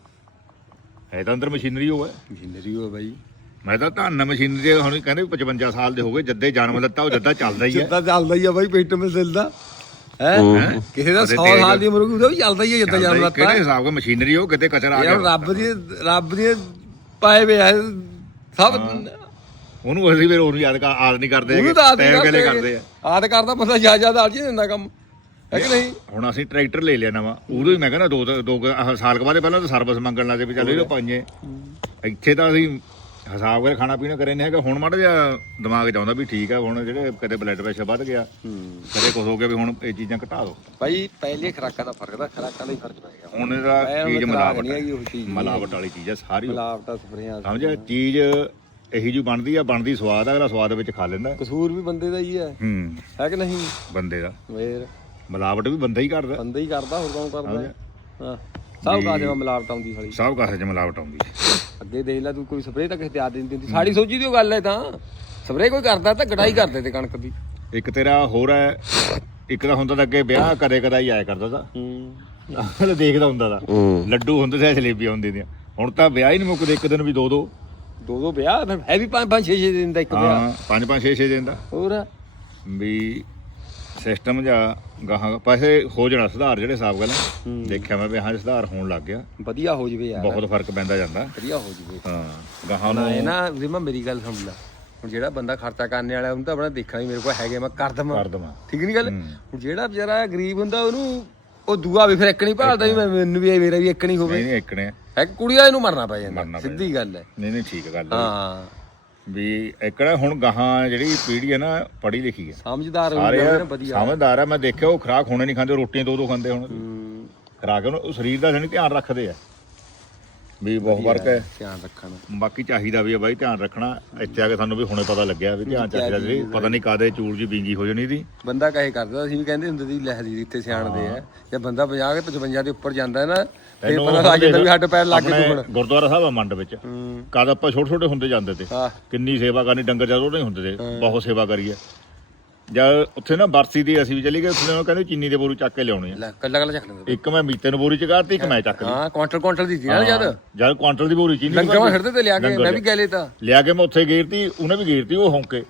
ਹੈ ਤਾਂ ਅੰਦਰ ਮਸ਼ੀਨਰੀ ਉਹ ਹੈ। ਮਸ਼ੀਨਰੀ ਹੋ ਬਾਈ। ਮੈਂ ਤਾਂ ਧੰਨ ਮਸ਼ੀਨਰੀ ਦੇ ਹੁਣ ਕਹਿੰਦੇ ਵੀ 55 ਸਾਲ ਦੇ ਹੋ ਗਏ ਜੱਦੇ ਜਨਮ ਦਿੱਤਾ ਉਹ ਜੱਦਾ ਚੱਲਦਾ ਹੀ ਹੈ ਜਿੱਦਾਂ ਚੱਲਦਾ ਹੀ ਆ ਬਾਈ ਪੇਟ ਮੇ ਦਾ ਹੈ? ਹੈਂ? ਕਿਸੇ ਦਾ ਉਹਦੇ 100 ਤੇਜ਼- ਸਾਲ ਦੀ ਉਮਰ ਹੋਊਗੀ ਉਹਦਾ ਵੀ ਚੱਲਦਾ ਹੀ ਆ ਜਿੱਦਾਂ ਜਨਮ ਹੀ, ਲੱਤਾ ਕਿਹੜੇ ਹਿਸਾਬ ਦਾ ਮਸ਼ੀਨਰੀ ਉਹ ਕਿਤੇ ਕਚਰਾ ਆ ਯਾਰ ਗਿਆ। ਰੱਬ ਦੀ ਰੱਬ ਦੀ ਪਾਏ ਵੇ ਆ ਸਭ ਉਹਨੂੰ ਅਸੀਂ ਫਿਰ ਉਹਨੂੰ ਯਾਦ ਕਰ ਆਦ ਨਹੀਂ ਕਰਦੇ ਉਹਨੂੰ ਤਾਂ ਆਦਿ ਕਰਦੇ ਆ। ਆਦ ਕਰਦਾ ਬੰਦਾ ਜਾ ਜਾ ਆਲ ਜੀ ਦਿੰਦਾ ਕੰਮ ਹੈ ਕਿ ਨਹੀਂ? ਹੁਣ ਅਸੀਂ ਟਰੈਕਟਰ ਲੈ ਲਿਆ ਨਵਾਂ ਉਦੋਂ ਹੀ ਮੈਂ ਕਹਿੰਦਾ ਦੋ ਦੋ ਸਾਲ ਕੁ ਬਾਅਦ ਪਹਿਲਾਂ ਤਾਂ ਸਰਵਿਸ ਮੰਗਣ ਲੱਗੇ ਵੀ ਚੱਲ ਇਹੋ ਪਾਈਏ ਇੱਥੇ ਤਾਂ ਅਸੀਂ ਹਿਸਾਬ ਕਰ ਖਾਣਾ ਪੀਣਾ ਕਰੇ ਨਹੀਂ ਹੈਗਾ। ਹੁਣ ਮਾੜਾ ਜਿਹਾ ਦਿਮਾਗ 'ਚ ਆਉਂਦਾ ਵੀ ਠੀਕ ਆ ਹੁਣ ਜਿਹੜੇ ਕਦੇ ਬਲੱਡ ਪ੍ਰੈਸ਼ਰ ਵੱਧ ਗਿਆ ਕਦੇ ਕੁਝ ਹੋ ਗਿਆ ਵੀ ਹੁਣ ਇਹ ਚੀਜ਼ਾਂ ਘਟਾ ਦਿਓ ਭਾਈ ਪਹਿਲੇ ਖਰਾਕਾਂ ਦਾ ਫ਼ਰਕ ਦਾ ਖਰਾਕਾਂ ਦਾ ਹੀ ਫ਼ਰਕ ਪੈ ਗਿਆ। ਹੁਣ ਇਹਦਾ ਚੀਜ਼ ਮਿਲਾਵਟ ਨਹੀਂ ਹੈਗੀ ਉਹ। ਚੀਜ਼। ਮਿਲਾਵਟ ਵਾਲੀ ਚੀਜ਼ ਆ ਸਾਰੀ। ਉਹ। ਮਿਲਾਵਟਾਂ ਸਪਰੇਆਂ ਸਮਝਿਆ? ਚੀਜ਼ ਇਹੀ ਜੀ ਬਣਦੀ ਆ ਬਣਦੀ ਸਵਾਦ ਆ ਅਗਲਾ ਸਵਾਦ ਵਿੱਚ ਖਾ ਲੈਂਦਾ। ਕਸੂਰ ਵੀ ਬੰਦੇ ਦਾ ਹੀ ਹੈ ਹੂੰ। ਹੈ ਕਿ ਨਹੀਂ? ਬੰਦੇ ਦਾ। ਫੇਰ। ਮਿਲਾਵਟ ਵੀ ਬੰਦਾ ਹੀ ਕਰਦਾ। ਬੰਦਾ ਹੀ ਕਰਦਾ ਹੋਰ ਕੌਣ ਕਰਦਾ? ਹੈ? ਹਾਂ। ਸਭ ਕਾਸੇ ਵਿੱਚ ਮਿਲਾਵਟ ਆਉਂਦੀ ਸਾਲੀ? ਸਭ ਕਾਸੇ 'ਚ ਮਿਲਾਵਟ ਆਉਂਦੀ? ਹੈ। ਅੱਗੇ ਦੇਖ ਲੈ ਤੂੰ ਕੋਈ ਸਪਰੇਅ ਤਾਂ ਕਿਸੇ ਤੇ ਆ ਦਿੰਦੀ। ਹੁੰਦੀ ਸੋਚੀ ਦੀ ਉਹ ਗੱਲ ਹੈ ਤਾਂ। ਸਪਰੇਅ ਕੋਈ ਕਰਦਾ ਤਾਂ ਗੜਾਈ ਕਰਦੇ ਤੇ ਕਣਕ ਦੀ। ਇੱਕ ਤੇਰਾ ਹੋਰ ਹੈ ਇੱਕ ਤਾਂ ਹੁੰਦਾ ਤਾਂ ਅੱਗੇ ਵਿਆਹ ਕਦੇ ਕਦਾਈ ਆਇਆ ਕਰਦਾ ਤਾਂ। ਹੂੰ। ਦੇਖਦਾ ਹੁੰਦਾ ਤਾਂ। ਹੂੰ। ਲੱਡੂ ਹੁੰਦੇ ਸੀ ਜਲੇਬੀਆਂ ਹੁੰਦੀਆਂ ਦੀਆਂ। ਹੁਣ ਤਾਂ ਵਿਆਹ ਹੀ ਨਹੀਂ ਮੁੱਕਦੇ ਇੱਕ ਦਿਨ ਵੀ ਦੋ ਦੋ। ਦੋ ਦੋ ਵਿਆਹ ਫਿਰ ਹੈ ਵੀ ਪੰਜ ਪੰਜ ਛੇ ਛੇ ਦਿਨ ਦਾ ਇੱਕ ਵਿਆਹ। ਹਾਂ ਪੰਜ ਪੰਜ ਛੇ ਛੇ ਦਿਨ ਦਾ। ਹੋਰ? ਵੀ ਸਿਸਟਮ ਜਾਂ ਗਾਹਾਂ ਪਾਸੇ ਹੋ ਜਾਣਾ ਸੁਧਾਰ ਜਿਹੜੇ ਹਿਸਾਬ ਗੱਲ ਦੇਖਿਆ ਮੈਂ ਵਿਆਹਾਂ 'ਚ ਸੁਧਾਰ ਹੋਣ ਲੱਗ ਗਿਆ। ਵਧੀਆ ਹੋ ਜਵੇ ਯਾਰ। ਬਹੁਤ ਫ਼ਰਕ ਪੈਂਦਾ ਜਾਂਦਾ। ਵਧੀਆ ਹੋ ਜਵੇ। ਹਾਂ ਗਾਹਾਂ ਨਾ ਇਹ ਨਾ ਰਿਮਾ ਮੇਰੀ ਗੱਲ ਸੁਣ ਲੈ। ਹੁਣ ਜਿਹੜਾ ਬੰਦਾ ਖਰਚਾ ਕਰਨ ਵਾਲਾ ਉਹਨੂੰ ਤਾਂ ਆਪਣਾ ਦੇਖਣਾ ਹੀ ਮੇਰੇ ਕੋਲ ਹੈਗੇ ਮੈਂ ਕਰ ਦਵਾਂ। ਕਰ ਦਵਾਂ। ਠੀਕ ਨਹੀਂ ਗੱਲ? ਹੁਣ ਜਿਹੜਾ ਵਿਚਾਰਾ ਗਰੀਬ ਹੁੰਦਾ ਉਹਨੂੰ ਉਹ ਦੂਆ ਵੀ ਫਿਰ ਇੱਕ ਨਹੀਂ ਭਾਲਦਾ ਵੀ ਮੈਂ- ਮੈਨੂੰ ਵੀ ਇਹ ਮੇਰਾ ਵੀ ਇੱਕ ਨਹੀਂ ਹੋਵੇ। ਨਹੀਂ ਇੱਕ ਨੇ। ਹੈ ਕੁੜੀਆਂ ਇਹਨੂੰ ਮਰਨਾ ਪੈ ਜਾਂਦਾ। ਸਿੱਧੀ ਗੱਲ ਹੈ। ਨਹੀਂ ਨਹੀਂ ਠੀਕ ਗੱਲ ਹੈ। ਹਾਂ। ਵੀ ਇੱਕ ਨਾ ਹੁਣ ਗਾਹਾਂ ਜਿਹੜੀ ਪੀੜ੍ਹੀ ਹੈ ਨਾ ਪੜ੍ਹੀ ਲਿਖੀ ਹੈ ਸਮਝਦਾਰ ਹੋ ਸਾਰੇ ਨੇ ਵਧੀਆ। ਸਮਝਦਾਰ ਆ ਮੈਂ ਦੇਖਿਆ ਉਹ ਖਰਾਕ ਹੋਣੇ ਨਹੀਂ ਖਾਂਦੇ ਰੋਟੀਆਂ ਦੋ ਦੋ ਖਾਂਦੇ ਹੁਣ। ਖਰਾਕ ਉਹ ਸਰੀਰ ਦਾ ਜਾਣੀ ਧਿਆਨ ਰੱਖਦੇ ਆ। ਵੀ ਬਹੁਤ ਫ਼ਰਕ ਹੈ। ਧਿਆਨ ਰੱਖਣਾ ਬਾਕੀ ਚਾਹੀਦਾ ਵੀ ਆ ਬਾਈ ਧਿਆਨ ਰੱਖਣਾ। ਇੱਥੇ ਆ ਕੇ ਸਾਨੂੰ ਵੀ ਹੁਣੇ ਪਤਾ ਲੱਗਿਆ ਵੀ ਧਿਆਨ ਚਾਹੀਦਾ ਜੀ ਪਤਾ ਨਹੀਂ ਕਾਦੇ ਚੂੜ ਜੀ ਬਿੰਗੀ ਹੋ ਜਣੀ ਦੀ। ਬੰਦਾ ਕਹੇ ਕਰਦਾ ਅਸੀਂ ਵੀ ਕਹਿੰਦੇ ਹੁੰਦੇ ਸੀ ਲਹਿਰੀ ਇੱਥੇ ਸਿਆਣਦੇ ਆ। ਜੇ ਬੰਦਾ 50 ਕੇ 55 ਦੇ ਉੱਪਰ ਜਾਂਦਾ ਨਾ ਤੈਨੂੰ ਪਤਾ ਲੱਗ ਜਾਂਦਾ ਵੀ ਹੱਡ ਪੈਰ ਲੱਗ ਆਪਣੇ ਦੁਖਣ ਗੁਰਦੁਆਰਾ ਸਾਹਿਬ ਆ ਮੰਡ ਵਿੱਚ। ਕਦ ਆਪਾਂ ਛੋਟੇ ਛੋਟੇ ਹੁੰਦੇ ਜਾਂਦੇ ਤੇ। ਕਿੰਨੀ ਸੇਵਾ ਕਰਨੀ ਡੰਗਰ ਜਦੋਂ ਨਹੀਂ ਹੁੰਦੇ ਤੇ ਬਹੁਤ ਸੇਵਾ ਕਰੀ ਹੈ ਜਦ ਉੱਥੇ ਨਾ ਬਰਸੀ ਦੀ ਅਸੀਂ ਵੀ ਚਲੀ ਗਏ ਉੱਥੇ ਉਹ ਕਹਿੰਦੇ ਚੀਨੀ ਦੇ ਬੋਰੂ ਚੱਕ ਕੇ ਲਿਆਉਣੇ ਆ। ਲੈ ਕੱਲਾ ਕੱਲਾ ਚੱਕ ਲੈਂਦੇ ਇੱਕ ਮੈਂ ਮੀਤੇ ਨੂੰ ਬੋਰੀ ਚ ਕਰਤੀ ਇੱਕ ਮੈਂ ਚੱਕ ਲਈ। ਹਾਂ ਕੁਆਂਟਲ ਕੁਆਂਟਲ ਦੀ ਸੀ ਨਾ ਜਦ? ਜਦ ਕੁਆਂਟਲ ਦੀ ਬੋਰੀ ਚੀਨੀ ਦੀ ਲੰਗਰ। ਖੜਦੇ ਤੇ ਲਿਆ ਕੇ ਮੈਂ ਵੀ ਗਏ ਲੈ ਤਾਂ। ਲਿਆ ਕੇ ਮੈਂ ਉੱਥੇ ਗੇਰਤੀ ਉਹਨੇ ਵੀ ਗੇਰਤੀ ਉਹ ਹੌਂਕੇ।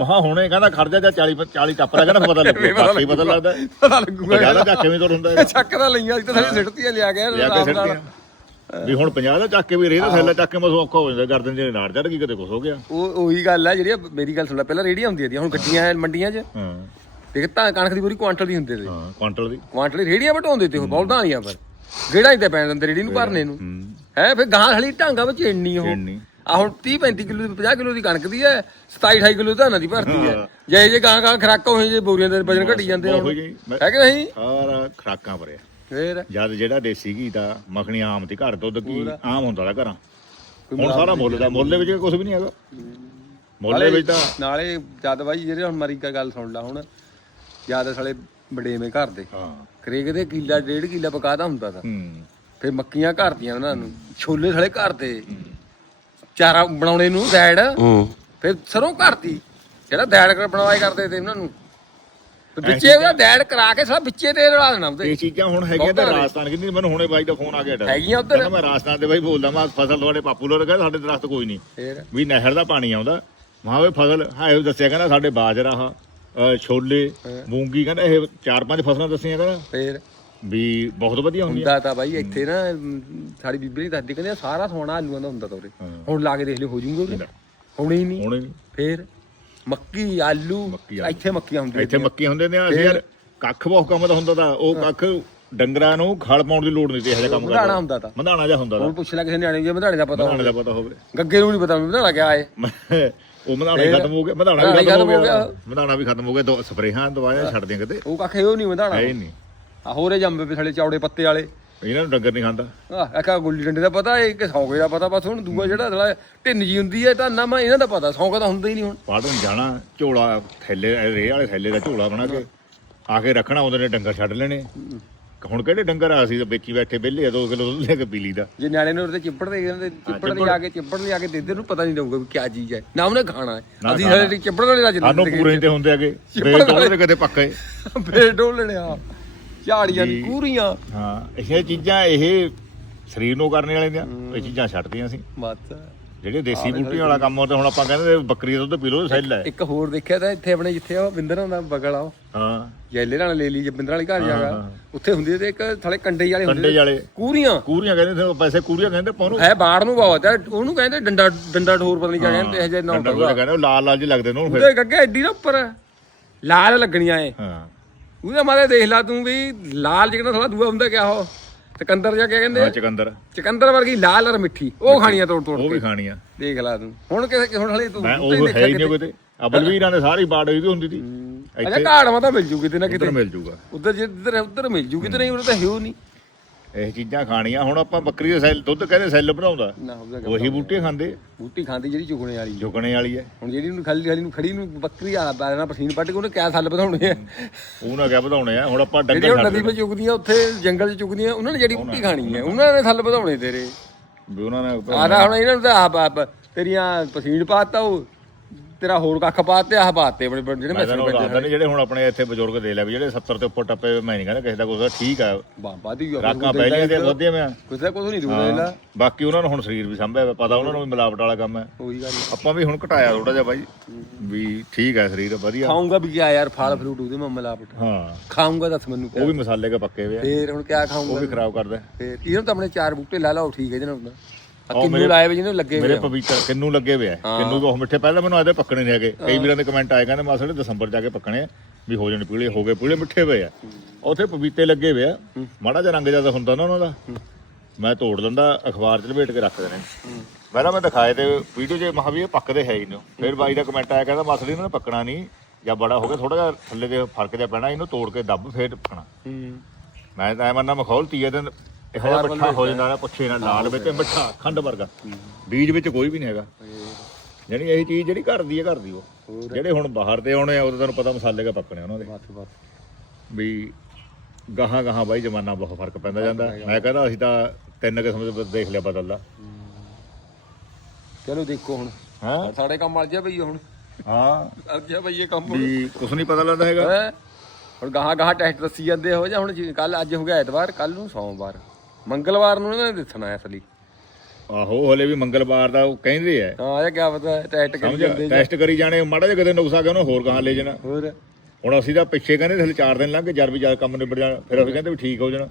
ਮਹਾ ਹੁਣੇ ਕਹਿੰਦਾ ਖੜ ਜਾ ਜਾਂ 40 40 ਟੱਪ ਰਿਹਾ ਕਹਿੰਦਾ ਪਤਾ ਲੱਗੂ। ਬਾਕੀ ਪਤਾ ਲੱਗਦਾ। ਪਤਾ ਲੱਗੂਗਾ। ਜ਼ਿਆਦਾ ਚੱਕੇ ਵੀ ਤੁਰ ਹੁੰਦਾ। ਚੱਕ ਲਈਆਂ ਸੀ ਤਾਂ ਸਾਡੀ ਸਿੱਟਤੀਆਂ ਲਿਆ ਗਿਆ ਲਿਆ ਕੇ ਵੀ ਹੁਣ 50 ਦਾ ਚੱਕ ਕੇ ਵੀ ਰੇਹ ਦਾ ਥੈਲਾ ਚੱਕ ਕੇ ਮਸੋ ਔਖਾ ਹੋ ਜਾਂਦਾ ਗਰਦਨ ਦੇ ਨਾੜ ਚੜ ਗਈ ਕਦੇ ਕੁਛ ਹੋ ਗਿਆ। ਉਹ ਉਹੀ ਗੱਲ ਹੈ ਜਿਹੜੀ ਮੇਰੀ ਗੱਲ ਸੁਣ ਲੈ ਪਹਿਲਾਂ ਰੇੜੀਆਂ ਹੁੰਦੀਆਂ ਸੀ ਹੁਣ ਗੱਡੀਆਂ ਮੰਡੀਆਂ 'ਚ। ਹਾਂ। ਦੇਖ ਤਾਂ ਕਣਕ ਦੀ ਪੂਰੀ ਕੁਆਂਟਲ ਦੀ ਹੁੰਦੇ ਤੇ ਹਾਂ ਕੁਆਂਟਲ ਦੀ। ਕੁਆਂਟਲ ਦੀ ਰੇੜੀਆਂ ਵਟਾਉਂਦੇ ਤੇ ਉਹ ਬੌਲਦਾਂ ਵਾਲੀਆਂ ਪਰ। ਗੇੜਾ ਹੀ ਤੇ ਪੈਣ ਦਿੰਦੇ ਰੇੜੀ ਨੂੰ ਭਰਨੇ ਨੂੰ। ਹੂੰ। ਫਿਰ ਗਾਂ ਹਲੀ ਢਾਂਗਾ ਵਿੱਚ ਇੰਨੀ ਉਹ। ਆ ਹੁਣ 30 35 ਕਿਲੋ ਦੀ 50 ਕਿਲੋ ਦੀ ਕਣਕ ਦੀ ਹੈ 27 28 ਕਿਲੋ ਧਾਨਾਂ ਦੀ ਭਰਤੀ ਹੈ। ਜੇ ਜੇ ਗਾਂ ਗਾਂ ਖਰਾਕਾਂ ਹੋਈ ਜੇ ਬੋਰੀਆਂ ਦੇ ਵਜਨ ਘਟੀ ਜਾਂਦੇ ਹੈ ਕਿ ਨਹੀਂ? ਸਾਰਾ ਖਰਾਕਾਂ ਭਰਿਆ। ਫੇਰ? ਜਦ ਜਿਹੜਾ ਦੇਸੀ ਘੀ ਦਾ ਮੱਖਣੀ ਆਮ ਤੇ ਘਰ ਦੁੱਧ ਕੀ ਆਮ ਹੁੰਦਾ ਦਾ ਘਰਾਂ। ਹੁਣ ਸਾਰਾ ਮੁੱਲ ਦਾ ਮੁੱਲ ਦੇ ਵਿੱਚ ਕੁਝ ਵੀ ਨਹੀਂ ਹੈਗਾ। ਮੁੱਲ ਦੇ ਵਿੱਚ ਤਾਂ ਨਾਲੇ ਜਦ ਬਾਈ ਜਿਹੜੇ ਹੁਣ ਮਰੀ ਕਾ ਗੱਲ ਸੁਣ ਲਾ ਹੁਣ। ਜਦ ਸਾਲੇ ਬੜੇਵੇਂ ਘਰ ਦੇ। ਹਾਂ। ਕਰੇਗ ਦੇ ਕਿੱਲਾ ਡੇਢ ਕਿੱਲਾ ਪਕਾਦਾ ਹੁੰਦਾ ਤਾਂ। ਹੂੰ। ਫਿਰ ਮੱਕੀਆਂ ਘਰ ਦੀਆਂ ਉਹਨਾਂ ਨੂੰ। ਛੋਲੇ ਸਾਲੇ ਘਰ ਦੇ। ਚਾਰਾ ਬਣਾਉਣੇ ਨੂੰ ਦੈੜ। ਹੂੰ। ਫਿਰ ਸਰੋਂ ਘਰ ਦੀ। ਜਿਹੜਾ ਦੈੜ ਕਰ ਬਣਵਾਏ ਕਰਦੇ ਤੇ ਉਹਨਾਂ ਨੂੰ। ਵਿੱਚੇ ਉਹਦਾ ਦੈੜ ਕਰਾ ਕੇ ਸਾਲਾ ਵਿੱਚੇ ਤੇ ਰਲਾ ਦੇਣਾ ਉਹਦੇ। ਇਹ ਚੀਜ਼ਾਂ ਹੁਣ ਹੈਗੀਆਂ ਤਾਂ ਰਾਜਸਥਾਨ ਕਿੰਨੀ ਮੈਨੂੰ ਹੁਣੇ ਬਾਈ ਦਾ ਫੋਨ ਆ ਗਿਆ ਹੈਗੀਆਂ ਉੱਧਰ? ਮੈਂ ਰਾਜਸਥਾਨ ਦੇ ਬਾਈ ਬੋਲਦਾ ਮੈਂ ਫਸਲ ਤੁਹਾਡੇ ਪਾਪੂ ਲੋਰ ਕਹਿੰਦਾ ਸਾਡੇ ਦਰਖਤ ਕੋਈ ਨਹੀਂ। ਵੀ ਨਹਿਰ ਦਾ ਪਾਣੀ ਆਉਂਦਾ। ਮਹਾ ਉਹ ਫਸਲ ਹੈ ਉਹ ਦੱਸਿਆ ਕਹਿੰਦਾ ਸਾਡੇ ਬਾਜਰਾ ਅਹ ਛੋਲੇ ਮੂੰਗੀ ਕਹਿੰਦਾ ਇਹ ਚਾਰ ਪੰਜ ਫਸਲਾਂ ਦੱਸੀਆਂ ਕਹਿੰਦਾ। ਫੇਰ? ਵੀ ਬਹੁਤ ਵਧੀਆ ਹੁੰਦੀਆਂ। ਹੁੰਦਾ ਤਾਂ ਬਾਈ ਇੱਥੇ ਨਾ ਸਾਡੀ ਬੀਬੀ ਨਹੀਂ ਦੱਸਦੀ ਕਹਿੰਦੇ ਸਾਰਾ ਸੋਨਾ ਆਲੂਆਂ ਦਾ ਹੁੰਦਾ ਤਾਂ ਉਰੇ। ਹਾਂ। ਹੁਣ ਲਾ ਕੇ ਦੇਖ ਲਿਓ ਹੋ ਜੂਗੇ ਹੋਣੀ ਨਹੀਂ। ਹੁਣੇ ਨੀ। ਫੇਰ? ਮੱਕੀ ਆਲੂ ਮੱਕੀ, ਆਲੂ। ਇੱਥੇ ਮੱਕੀਆਂ ਹੁੰਦੀਆਂ ਇੱਥੇ ਮੱਕੀ ਹੁੰਦੇ ਨੇ ਅਸੀਂ ਯਾਰ ਕੱਖ ਬਹੁਤ ਕੰਮ ਦਾ ਹੁੰਦਾ ਤਾਂ ਉਹ ਕੱਖ ਡੰਗਰਾਂ ਨੂੰ ਖਲ ਪਾਉਣ ਦੀ ਲੋੜ ਨਹੀਂ ਤੇ ਇਹੋ ਜਿਹਾ ਕੰਮ ਮਧਾਣਾ ਕਰਦਾ ਹੁੰਦਾ ਤਾਂ। ਮਧਾਣਾ ਜਿਹਾ ਹੁੰਦਾ ਹੁਣ ਪੁੱਛ ਲੈ ਕਿਸੇ ਨਿਆਣੇ ਨੂੰ ਜੇ ਮਧਾਣੇ ਦਾ ਪਤਾ ਮਧਾਣੇ ਹੋਵੇ। ਦਾ ਪਤਾ ਹੋਵੇ। ਗੱਗੇ ਨੂੰ ਨਹੀਂ ਪਤਾ ਮਧਾਣਾ ਕਿਆ ਹੈ ਉਹ ਮਧਾਣਾ ਹੀ? ਖਤਮ ਹੋ ਗਿਆ। ਮਧਾਣਾ ਮਧਾਣਾ ਵੀ ਖਤਮ ਹੋ ਗਿਆ। ਮਧਾਣਾ ਵੀ ਖਤਮ ਹੋ ਗਿਆ। ਦੋ ਸਪਰੇਹਾਂ ਦਵਾਈਆਂ ਛੱਡ ਦੀਆਂ ਕਿਤੇ। ਉਹ ਕੱਖ ਉਹ ਨਹੀਂ ਮਧਾਣਾ। ਹੈ ਹੀ ਨਹੀਂ। ਆ ਹੋਰੇ ਜੰਮੇ ਪਏ ਥਲੇ ਚੌੜੇ ਪੱਤੇ ਵਾਲੇ। ਇਹਨਾਂ ਨੂੰ ਡੰਗਰ ਨਹੀਂ ਖਾਂਦਾ। ਆ ਆਕਾ ਗੁੱਲੀ ਡੰਡੇ ਦਾ ਪਤਾ ਇਹ ਕਿ ਸੌਂਕੇ ਦਾ ਪਤਾ ਬਸ ਹੁਣ ਦੂਆ ਜਿਹੜਾ ਥਲਾ ਢਿੰਨ ਜੀ ਹੁੰਦੀ ਹੈ ਤਾਂ ਨਾ ਮੈਂ ਇਹਨਾਂ ਦਾ ਪਤਾ ਸੌਂਕਾ ਤਾਂ ਹੁੰਦਾ ਹੀ ਨਹੀਂ ਹੁਣ। ਪਾੜਨ ਜਾਣਾ ਝੋਲਾ ਥੈਲੇ ਰੇਹ ਵਾਲੇ ਥੈਲੇ ਦਾ ਝੋਲਾ ਬਣਾ ਕੇ ਆ ਕੇ ਰੱਖਣਾ ਉਹਦੇ ਨੇ ਡੰਗਰ ਛੱਡ ਲੈਣੇ। ਹੁਣ ਕਿਹੜੇ ਡੰਗਰ ਆ ਸੀ ਵੇਚੀ ਬੈਠੇ ਵਿਹਲੇ ਆ 2 ਕਿਲੋ ਦੁੱਧ ਲੈ ਕੇ ਪੀ ਲਈਦਾ। ਜੇ ਨਿਆਣੇ ਨੂੰ ਉਹਦੇ ਚਿੱਪੜ ਦੇ ਕਹਿੰਦੇ ਚਿੱਪੜ ਦੇ ਆ ਕੇ ਚਿੱਪੜ ਦੇ ਆ ਕੇ ਦੇਦੇ ਨੂੰ ਪਤਾ ਨਹੀਂ ਲੱਗੂਗਾ ਵੀ ਕੀ ਚੀਜ਼ ਹੈ ਨਾ ਉਹਨੇ ਖਾਣਾ ਹੈ। ਅਸੀਂ। ਸਾਡੇ ਚਿੱਪੜ ਵਾਲੇ ਰਾਜ ਸਾਨੂੰ ਪੂਰੇ ਤੇ ਹੁੰਦੇ ਆਗੇ ਚਿੱਪੜ ਬੇਟ ਵਾਲੇ। ਉਹਦੇ ਕਦੇ ਪੱਕੇ। ਫੇਰ ਡੋਲਣਿਆ ਝਾੜੀਆਂ ਦੀ ਜੀ। ਪੂਰੀਆਂ ਹਾਂ ਇਹ ਚੀਜ਼ਾਂ ਇਹ ਸਰੀਰ ਨੂੰ ਕਰਨੇ ਵਾਲੇ ਦੀਆਂ ਇਹ ਚੀਜ਼ਾਂ ਛੱਡਦੀਆਂ ਸੀ। ਬਸ। ਜਿਹੜੇ ਦੇਸੀ ਬੂਟੀਆਂ ਵਾਲਾ ਕੰਮ ਉਹ ਤੇ ਹੁਣ ਆਪਾਂ ਕਹਿੰਦੇ ਬੱਕਰੀ ਦਾ ਦੁੱਧ ਪੀ ਲਓ ਸੈੱਲ ਹੈ। ਇੱਕ ਹੋਰ ਦੇਖਿਆ ਤਾਂ ਇੱਥੇ ਆਪਣੇ ਜਿੱਥੇ ਉਹ ਬਿੰਦਰਾਂ ਦਾ ਬਗਲ ਆ ਹਾਂ। ਜੈਲੇ ਨਾਲ ਲੈ ਲਈ ਜੇ ਬਿੰਦਰਾਂ ਵਾਲੀ ਘਰ ਜਾਗਾ। ਉੱਥੇ ਹੁੰਦੀ ਤੇ ਇੱਕ ਥਲੇ ਕੰਡੇ ਵਾਲੇ ਕੰਡੇ ਹੁੰਦੇ ਵਾਲੇ। ਕੂਰੀਆਂ। ਕੂਰੀਆਂ ਕਹਿੰਦੇ ਸੀ ਪੈਸੇ ਕੂਰੀਆਂ ਕਹਿੰਦੇ ਪਾਉਣੂ ਹੈ ਬਾੜ ਨੂੰ ਬਹੁਤ ਹੈ ਉਹਨੂੰ ਕਹਿੰਦੇ ਡੰਡਾ ਡੰਡਾ ਠੋਰ ਪਤਾ ਨਹੀਂ ਕਿਆ ਕਹਿੰਦੇ ਇਹ ਜੇ ਨਾ ਡੰਡਾ ਹੁੰਦਾ ਕਹਿੰਦੇ ਲਾਲ ਲਾਲ ਜਿਹੇ ਲੱਗਦੇ ਨੇ ਉਹਨੂੰ ਫਿਰ। ਉਹਦੇ ਗੱਗੇ ਐਡੀ ਨਾ ਉੱਪਰ। ਲਾਲ ਲੱਗਣੀਆਂ ਏ ਹਾਂ। ਉਹਦੇ ਮਾਰੇ ਦੇਖ ਲਾ ਤੂੰ ਵੀ ਲਾਲ ਜਿਹੜਾ ਥੋੜਾ ਦੂਆ ਹੁੰਦਾ ਕਿਆ ਉਹ? ਸਿਕੰਦਰ ਜਾਂ ਕਿਆ ਕਹਿੰਦੇ ਹਾਂ ਆ? ਚਕੰਦਰ। ਚਕੰਦਰ ਵਰਗੀ ਲਾਲ ਔਰ ਮਿੱਠੀ। ਉਹ ਖਾਣੀਆਂ ਤੋੜ ਤੋੜ ਉਹ ਵੀ ਕੇ। ਖਾਣੀਆਂ ਦੇਖ ਲਾ ਤੂੰ। ਹੁਣ ਕਿਸੇ ਹੁਣ ਹਲੇ ਤੂੰ ਮੈਂ ਉਹ ਦੇਖਿਆ ਹੈ ਹੀ ਨਹੀਂ ਕਿਤੇ। ਕਿਤੇ। ਆ ਬਲਵੀਰਾਂ ਨੇ ਸਾਰੀ ਬਾੜ ਹੋਈ ਵੀ ਹੁੰਦੀ ਸੀ। ਅੱਛਾ ਇੱਥੇ ਘਾੜ ਮਾ ਤਾਂ ਮਿਲ ਜੂ ਕਿਤੇ ਨਾ ਕਿਤੇ। ਮਿਲ ਜੂਗਾ। ਉਧਰ ਜਿੱਧਰ ਉਧਰ ਮਿਲ ਜੂ। ਕਿਤੇ ਨਹੀਂ ਉਹ ਤਾਂ ਹੈ ਨਹੀਂ। ਇਹ ਚੀਜ਼ਾਂ ਖਾਣੀਆਂ। ਹੁਣ ਆਪਾਂ ਬੱਕਰੀ ਦੇ ਸੈੱਲ ਦੁੱਧ ਕਹਿੰਦੇ ਸੈੱਲ ਬਣਾਉਂਦਾ। ਨਾ ਉਹਦਾ ਉਹੀ ਬੂਟੇ ਖਾਂਦੇ। ਬੂਟੀ ਖਾਂਦੀ ਜਿਹੜੀ ਚੁਗਣੇ ਵਾਲੀ ਜੁਗਣੇ ਵਾਲੀ ਹੈ। ਹੁਣ ਜਿਹੜੀ ਨੂੰ ਖਾਲੀ ਖਾਲੀ ਨੂੰ ਖੜੀ ਨੂੰ ਬੱਕਰੀ ਆ ਪੈਰਾਂ ਪਸੀਨ ਪੱਟ ਕੇ ਉਹਨੇ ਕਿਆ ਥੱਲ ਵਧਾਉਣੇ ਆ? ਉਹ ਨਾ ਕਿਆ ਵਧਾਉਣੇ ਆ? ਹੁਣ ਆਪਾਂ ਜਿਹੜੀ ਡੰਗਰ ਉਹ ਛੱਡ ਨਦੀ 'ਤੇ ਚੁਗਦੀਆਂ ਉੱਥੇ ਜੰਗਲ 'ਚ ਚੁਗਦੀਆਂ ਉਹਨਾਂ ਨੇ ਜਿਹੜੀ ਬੂਟੀ ਖਾਣੀ ਹੈ। ਉਹਨਾਂ ਨੇ ਥੱਲ ਵਧਾਉਣੇ ਤੇਰੇ। ਵੀ ਉਹਨਾਂ ਨੇ ਆਦਾ ਹੁਣ ਇਹਨਾਂ ਨੂੰ ਤਾਂ ਆਪ ਆਪ ਤੇਰੀਆਂ ਪਸੀਨ ਪਾਤਾ ਉਹ। ਤੇਰਾ ਹੋਰ ਕੱਖ ਪਾਤੇ ਆਹ ਪਾਤੇ ਬੜੇ ਜਿਹੜੇ ਮੈਂ ਮੈਸੇਜ ਪੈਂਦੇ ਦੱਸਦਾ ਜਿਹੜੇ ਹੁਣ ਆਪਣੇ ਇੱਥੇ ਬਜ਼ੁਰਗ ਦੇ ਲੈ ਵੀ ਜਿਹੜੇ 70 ਤੇ ਉੱਪਰ ਟੱਪੇ ਹੋਏ, ਮੈਂ ਨਹੀਂ ਕਹਿੰਦਾ ਕਿਸੇ ਦਾ ਕੁਝ ਠੀਕ ਆ। ਬਾਬਾ ਦੀ ਰਾਕਾਂ ਪਹਿਲੀਆਂ ਤੇ ਵਧਦੀਆਂ ਮੈਂ। ਕਿਸੇ ਕੁਝ ਨਹੀਂ ਦੂਣਾ ਇਹਦਾ ਬਾਕੀ ਉਹਨਾਂ ਨੂੰ ਹੁਣ ਸਰੀਰ ਵੀ ਸੰਭਿਆ ਪਤਾ ਉਹਨਾਂ ਨੂੰ ਵੀ ਮਿਲਾਵਟ ਵਾਲਾ ਕੰਮ ਹੈ। ਉਹੀ ਗੱਲ ਆਪਾਂ ਵੀ ਹੁਣ ਘਟਾਇਆ ਥੋੜਾ ਜਿਹਾ ਬਾਈ ਵੀ ਠੀਕ ਹੈ ਸਰੀਰ ਵਧੀਆ। ਖਾਊਂਗਾ ਵੀ ਕਿਆ ਯਾਰ ਫਲ ਫਰੂਟ ਉਹਦੇ ਮੈਂ ਮਿਲਾਵਟ। ਹਾਂ। ਖਾਊਂਗਾ ਦੱਸ ਮੈਨੂੰ ਉਹ ਕਿਆ। ਵੀ ਮਸਾਲੇ ਕੇ ਪੱਕੇ ਹੋਏ ਆ। ਫੇਰ ਹੁਣ ਕਿਆ ਉਹ ਵੀ ਖਰਾਬ ਕਰਦਾ। ਫੇਰ ਇਹਨਾਂ ਤਾਂ ਆਪਣੇ ਚਾਰ ਬੂਟੇ ਲਾ ਲਾਓ ਠੀਕ ਹੈ ਜਨਾ ਉਹਨਾਂ ਕਿੰਨੂ ਲਾਏ ਵੇ ਜਿਹਨੇ ਲੱਗੇ ਮੇਰੇ। ਪਪੀਤਾ ਕਿੰਨੂ ਲੱਗੇ ਹੋਏ ਆ। ਕਿੰਨੂ ਬਹੁਤ ਮਿੱਠੇ ਪਹਿਲਾਂ ਮੈਨੂੰ ਆਦੇ ਪੱਕਣੇ ਨਹੀਂ ਹੈਗੇ। ਕਈ ਵੀਰਾਂ ਦੇ ਕਮੈਂਟ ਆਏ ਕਹਿੰਦੇ ਮਾਸੜੇ ਦਸੰਬਰ ਜਾ ਕੇ ਪੱਕਣੇ ਵੀ ਹੋ ਜਾਣ ਪੀਲੇ ਹੋ ਗਏ ਪੀਲੇ ਮਿੱਠੇ ਹੋਏ ਆ। ਉੱਥੇ ਪਪੀਤੇ ਲੱਗੇ ਹੋਏ ਆ। ਮਾੜਾ ਜਿਹਾ ਰੰਗ ਜ਼ਿਆਦਾ ਹੁੰਦਾ ਨਾ ਉਹਨਾਂ ਦਾ। ਮੈਂ ਤੋੜ ਦਿੰਦਾ ਅਖਬਾਰ 'ਚ ਲਪੇਟ ਕੇ ਰੱਖ ਦੇਣੇ ਪਹਿਲਾਂ ਮੈਂ ਦਿਖਾਏ ਤੇ ਵੀਡੀਓ 'ਚ ਮਹਾ ਵੀ ਇਹ ਪੱਕਦੇ ਹੈ ਹੀ ਨਹੀਂ। ਫਿਰ ਬਾਈ ਦਾ ਕਮੈਂਟ ਆਇਆ ਕਹਿੰਦਾ ਮਾਸੜੀ ਇਹਨਾਂ ਨੇ ਪੱਕਣਾ ਨਹੀਂ ਜਾਂ ਬੜਾ ਹੋ ਗਿਆ ਥੋੜਾ ਜਿਹਾ ਥੱਲੇ ਦੇ ਫ਼ਰਕ ਜਿਹਾ ਪੈਣਾ ਇਹਨੂੰ ਤੋੜ ਕੇ ਦੱਬ ਫੇਰ ਪੱਕਣਾ। ਮੈਂ ਤਾਂ ਐ ਮਖੌਲ ਤੀਏ ਦਿਨ ਇਹੋ ਜਿਹਾ ਮਿੱਠਾ ਹੋ ਜਾਂਦਾ ਨਾ ਪੁੱਛੇ ਨਾ ਲਾਲ ਵਿੱਚ ਮਿੱਠਾ ਖੰਡ ਵਰਗਾ। ਬੀਜ ਵਿੱਚ ਕੋਈ ਵੀ ਨਹੀਂ ਹੈਗਾ। ਯਾਨੀ ਇਹ ਚੀਜ਼ ਜਿਹੜੀ ਘਰ ਦੀ ਹੈ ਘਰ ਦੀ ਉਹ। ਜਿਹੜੇ ਹੁਣ ਬਾਹਰ ਤੇ ਆਉਣੇ ਆ ਉਹ ਤਾਂ ਤੁਹਾਨੂੰ ਪਤਾ ਮਸਾਲੇ ਕਾ ਪੱਕਣੇ ਉਹਨਾਂ ਦੇ। ਵੀ ਗਾਹਾਂ ਗਾਹਾਂ ਬਾਈ ਜਮਾਨਾ ਬਹੁਤ ਫ਼ਰਕ ਪੈਂਦਾ ਜਾਂਦਾ। ਮੈਂ ਕਹਿੰਦਾ ਅਸੀਂ ਤਾਂ ਤਿੰਨ ਕਿਸਮ ਦੇ ਦੇਖ ਲਿਆ ਬਦਲਦਾ। ਚਲੋ ਦੇਖੋ ਹੁਣ। ਹਾਂ? ਸਾਡੇ ਕੰਮ ਅੜ ਜਾ ਬਈ ਹੁਣ। ਹਾਂ। ਅੜ ਜਾ ਬਈ ਇਹ ਕੰਮ ਵੀ ਕੁਝ ਨਹੀਂ ਪਤਾ ਲੱਗਦਾ ਹੈਗਾ? ਹੁਣ ਗਾਹਾਂ ਗਾਹਾਂ ਟੈਸਟ ਦੱਸੀ ਜਾਂਦੇ ਹੋ ਜਾਂ ਹੁਣ ਕੱਲ ਅੱਜ ਹੋ ਗਿਆ ਐਤਵਾਰ ਕੱਲ ਨੂੰ ਸੋਮਵਾਰ। ਮੰਗਲਵਾਰ ਨੂੰ ਇਹਨਾਂ ਨੇ ਦੱਸਣਾ ਅਸਲੀ। ਆਹੋ ਹਲੇ ਵੀ ਮੰਗਲਵਾਰ ਦਾ ਉਹ ਕਹਿੰਦੇ ਆ। ਹਾਂ ਇਹ ਕਿਆ ਪਤਾ ਟੈਸਟ ਕਰੀ ਜਾਂਦੇ ਟੈਸਟ ਕਰੀ ਜਾਣੇ ਮਾੜਾ ਜਿਹਾ ਕਿਤੇ ਨੁਕਸ ਗਿਆ ਉਹਨੂੰ ਹੋਰ ਗਾਹਾਂ ਲੈ ਜਾਣਾ। ਹੋਰ। ਹੁਣ ਅਸੀਂ ਤਾਂ ਪਿੱਛੇ ਕਹਿੰਦੇ ਥਲੇ 4 ਦਿਨ ਲੰਘ ਜਦ ਵੀ ਜਦ ਕੰਮ ਨਿਬੜ ਜਾਣਾ ਫਿਰ ਅਸੀਂ ਕਹਿੰਦੇ ਵੀ ਠੀਕ ਹੋ ਜਾਣਾ।